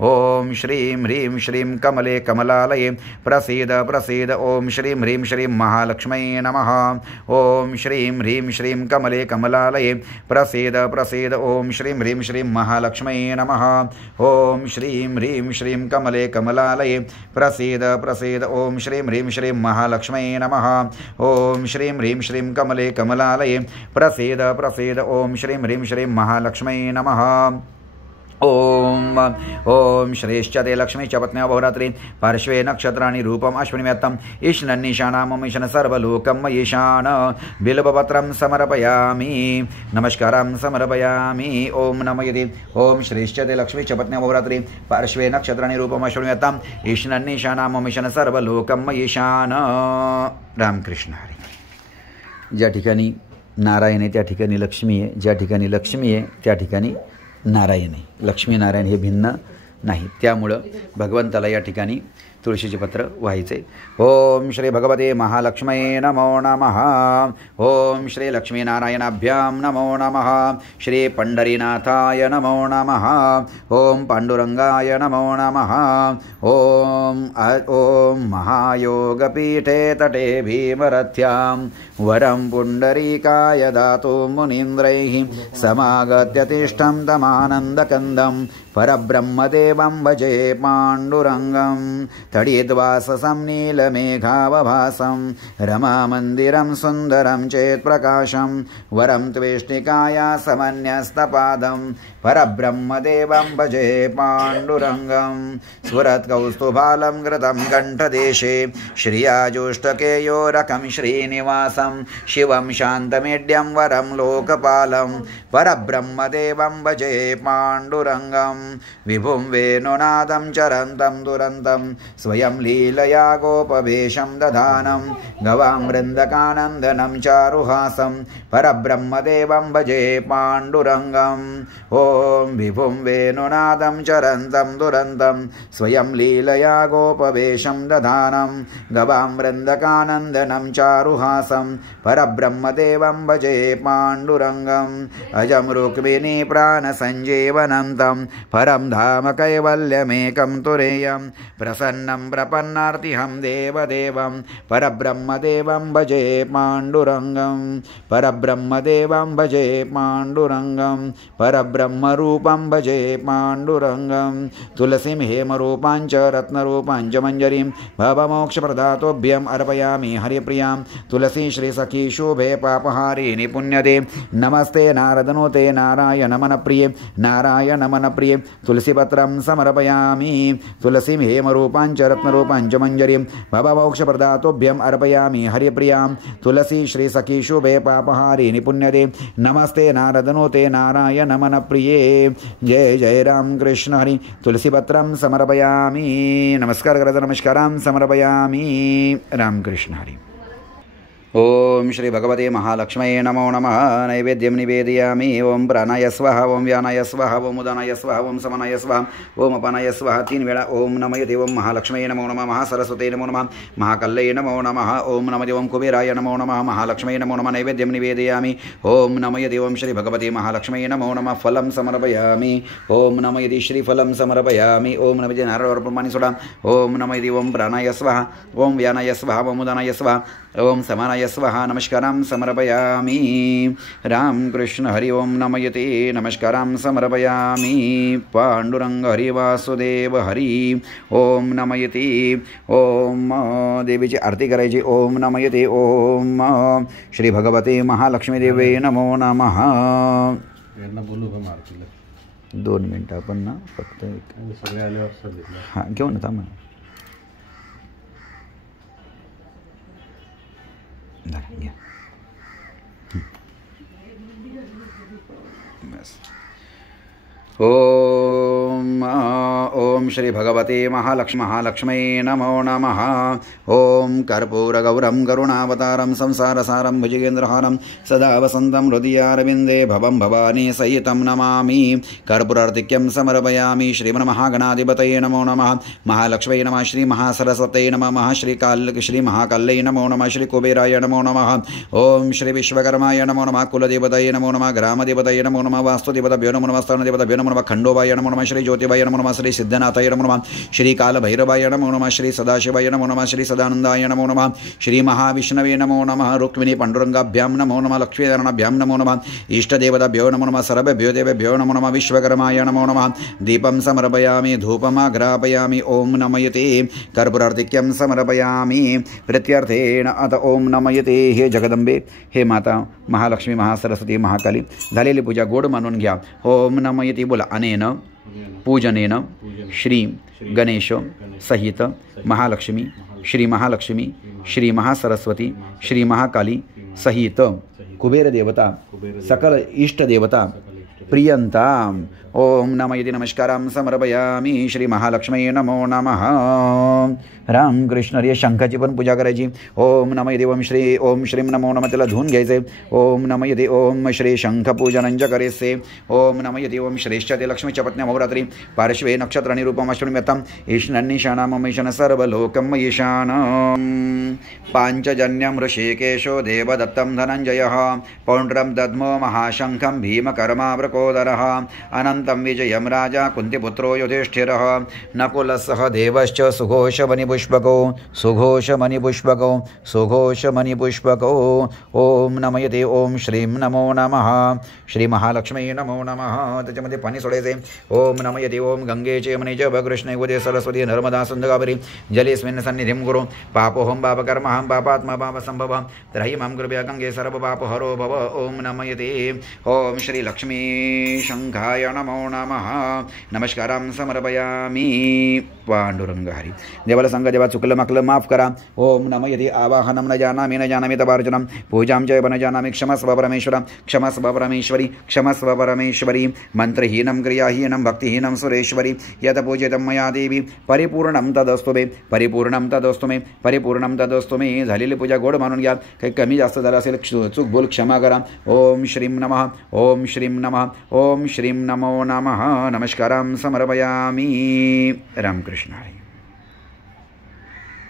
ओम श्रीं श्रीं ह्रीं श्रीं कमले कमलालये प्रसीद प्रसीद ओम श्रीं ह्रीं श्रीं महालक्ष्म्यै नमः ओम श्रीं ह्रीं श्रीं कमले कमलालये प्रसीद प्रसीद ओम श्रीं ह्रीं श्रीं महालक्ष्म्यै नमः ओम श्रीं ह्रीं श्रीं कमले कमलालये प्रसीद प्रसीद ओम श्रीं ह्रीं श्रीं महालक्ष्म्यै नमः ओम श्रीं ह्रीं श्रीं कमले कमलालये प्रसीद प्रसीद ओम श्रीं ह्रीं श्रीं महालक्ष्म्यै नमः ओम ओम श्रेष्ठते लक्ष्मी च पत्न्या बहुरात्रि पार्श्वे नक्षत्राणि रूपम अश्विनीम्यत्तम ईशानन्निशानामम ईशान सर्वलोकम ईशान बिल्वपत्रं समर्पयामि नमस्कारं समर्पयामि ओम नमयति ओम श्रेष्ठते लक्ष्मी च पत्न्या बहुरात्रि पार्श्वे नक्षत्राणि रूपम अश्विनीम्यत्तम ईशानन्निशानामम ईशान सर्वलोकम ईशान रामकृष्ण हरी। ज्या ठिकाणी नारायण आहे त्या ठिकाणी लक्ष्मी आहे, ज्या ठिकाणी लक्ष्मी आहे त्या ठिकाणी नारायण आहे। लक्ष्मी नारायण हे भिन्न नाही, त्यामुळं भगवंताला या ठिकाणी तुळशीचे पत्र व्हायचे। ओम श्री भगवते महालक्ष्म्यै नमो नमः ओम श्री लक्ष्मीनारायणाभ्यां नमो नमः श्री पंढरीनाथाय नमो नमः ओम पांडुरंगाय नमो नमः ओम ओम महायोगपीठे तटे भीमरथ्यां वरं पुण्डरीकाय दातु मुनीन्द्रैः समागत्य तिष्ठं तमानन्दकन्दं परब्रह्मदेवं भजे पाण्डुरङ्गं तडिद्वाससं नीलमेघावभासं रमामन्दिरं सुन्दरं चेत्प्रकाशं वरं त्वेष्टिकाया समन्यस्तपादं परब्रह्मदेवं भजे पाण्डुरङ्गं स्फुरत्कौस्तुभालं कृतं कण्ठदेशे श्रियाजुष्टकेयोरकं श्रीनिवासं शिवं शान्तमेड्यं वरं लोकपालं परब्रह्मदेवं भजे पाण्डुरङ्गं विभुं वेणुनादं चरन्तं दुरन्तं स्वयं लीलया गोपवेशं दधानं गवां वृन्दकानन्दनं चारुहासं परब्रह्मदेवं भजे पाण्डुरङ्गम् ॐ विभुं वेणुनादं चरन्तं दुरन्तं स्वयं लीलया गोपवेशं दधानं गवां वृन्दकानन्दनं चारुहासं परब्रह्मदेवं भजे पाण्डुरङ्गम् अजं रुक्मिणी प्राणसञ्जीवनं तं परं धाम कैवल्यमेकं तुरेयं प्रसन्नं प्रपन्नार्तिहं देवदेवं परब्रह्मदेवं भजे पाण्डुरङ्गं परब्रह्मदेवं भजे पाण्डुरङ्गं परब्रह्मरूपं भजे पाण्डुरङ्गं तुलसीं हेमरूपां च रत्नरूपां च मञ्जरीं भवमोक्षप्रदातोभ्यम् अर्पयामि हरिप्रियां तुलसी श्रीसखी शुभे पापहारिणि पुण्यदे नमस्ते नारदनुते नारायण मनप्रिये नारायण मनप्रिये तुलसीपत्रं समर्पयामि तुलसीं हेमरूपां च रत्नरूपां च मञ्जरीं भवमोक्षप्रदातोभ्यम् अर्पयामि हरिप्रियां तुलसी श्रीसखी शुभे पापहारिणि पुण्यदे नमस्ते नारदनुते नारायण मनप्रिये जय जय राम कृष्ण हरि तुलसीपत्रं समर्पयामि नमस्कार करत नमस्कारां समर्पयामि रामकृष्ण हरि। ओम श्री भगवते महालक्ष्म्यै नमो नमः नैवेद्यं निवेदयामि ओम प्राणाय स्वाहा ओम व्यानाय स्वाहा ओम उदानाय स्वाहा ओम समानाय स्वाहा ओम अपानाय स्वाहा 3 वेळा ओम नमयते ओम महालक्ष्म्यै नमो नमः महासरस्वते नमो नमः महाकल्यै नमो नमः ओम नमते ओम कुबेराय नमो नमः महालक्ष्म्यै नमो नमः नैवेद्यं निवेदयामि ओम नमयते ओम श्री भगवते महालक्ष्म्यै नमो नमः फलं समर्पयामि ओम नमयते श्रीफलं समर्पयामि ओम नमयते नारळप्रमाणे सोडा ओम नमयते ओम प्राणाय स्वाहा ओम व्यानाय स्वाहा ओम उदानाय स्वाहा ओम समानाय स्वाहा नमस्कारां समर्पयामि रामकृष्ण हरि ओम नमयते नमस्कारां समर्पयामि पांडुरंग हरि वासुदेव हरि ओम नमयते ओम देवीची आरती करायची ओम नमयते ओम श्री भगवते महालक्ष्मी देवे नमो नमः। यांना बोलू का मारतीला 2 मिनिटं आपण ना फक्त सगळे आले असतात हां घेऊ ना थांबा ओम ओम श्री भगवते महालक्ष्म्यै नमो नमः ओम कर्पूरगौरं करुणावतारं संसारसारं भुजगेन्द्रहारं सदा वसन्तं हृदयारविन्दे भवं भवानी सहितं नमामि कर्पूरार्तिक्यं समर्पयामि श्रीमन्महागणाधिपतये नमो नमः महालक्ष्म्यै नमः श्री महासरस्वत्यै नमः श्री महाकाल्यै नमो नमः श्री कुबेराय नमो नमः ओम श्री विश्वकर्माय नमो नमः कुलदेवताय नमो नमः ग्रामदेवताय नमो नमः वास्तुदेवताभ्यो नमो नमः स्थानदेवताभ्यो नमो नमः खंडोबाय नमो नमः श्री ज्योतिबाय नमो नमः श्री सिद्धनाथ श्रीनाथाय नमो नमः श्री कालभैरवाय नमो नमः श्री सदाशिवाय नमो नमः श्री सदानंदाय नमो नमः श्री महाविष्णवे नमो नमः रुक्मिणी पांडुरंगाभ्यां नमो नमः लक्ष्मीनारायणाभ्यां नमो नमः इष्टदेवताभ्यो नमो नमः सर्वेभ्यो देवेभ्यो नमो नमः विश्वकर्माय नमो नमः दीपं समर्पयामि धूपमाग्रापयामि ओम नमयते कर्पूरार्तिक्यं समर्पयामि प्रत्यर्थेन अत ओम नमयते। हे जगदंबे, हे माता महालक्ष्मी महासरस्वती महाकाली, झालेली पूजा गोड मानून घ्या। ओम नमयते बोला। अनेन पूजनेन श्री गणेश सहित महालक्ष्मी श्री महालक्ष्मी श्री महासरस्वती श्री महाकाली सहित कुबेर देवता सकल इष्ट देवता प्रियंता ओम नमयते नमस्कारां समर्पयामि श्री महालक्ष्मी नमो नमः। रामकृष्ण हरी। शंखाची पण पूजा करायची। ओम नमयते ओम श्रीम नमो नमः, त्याला धुवून घ्यायचे। ओम नमयते ओम श्री शंख पूजनंच करेसे। ओम नमयते ओम श्रेष्ठ ते लक्ष्मीच्या पत्न्या बहुरात्री पार्श्वे नक्षत्राणि रूपम अष्टमीयतां ईशाननिशानाममीशन सर्वलोकम ईशान पांचजन्यं ऋषिकेशो देवदत्तं धनञ्जयः पौण्ड्रं दद्मो महाशंखं भीमकर्मा वृकोदरः अनन्तं विजयं राजा कुन्तिपुत्रो युधिष्ठिरः नकुलसह देवश्च सुघोषमणिपुष्पको सुघोषमणिपुष्पको ओम नमयते ओम श्रीं नमो नमः श्री महालक्ष्मी नमो नमः। त्याच्यामध्ये पाणी सोडायचे। ओम नमयते ओम गंगे च यमुने च कृष्णे गोदे सरस्वती नर्मदा सिंधु कावेरी जलेस्मिन् सन्निधिं कुरु पापोऽहं पापकर्महं पापात्मा पापसंभवः त्रयी मां कृपया गंगे सर्वपापहरो भव। ओम नमयते ओम श्री लक्ष्मी शंखाय नमो नमः नमस्कारां समर्पयामि। पांडुरंग हरी। देवाला सांगा देवा चुकलं माकलं माफ करा। ओम नमयते आवाहनं न जानामि तवार्चनं पूजां च न जानामि क्षमस्व परमेश्वर क्षमस्व परमेश्वरी क्षमस्व परमेश्वरी मंत्रहीनं क्रियाहीनं भक्तिहीनं सुरेश्वरी यत पूजितं मया देवी परिपूर्णं तदस्तु मे परिपूर्णं तदस्तु मे परिपूर्णं तदस्तु मे। झालेली पूजा गोड मानून घ्या। काही कमी जास्त झालं असेल चूक बोल क्षमा करा। ओम श्रीं नमः ओम श्रीं नमः ओम श्रीं नमो नमः नमस्कारां समर्पयामि। रामकृष्ण हरी।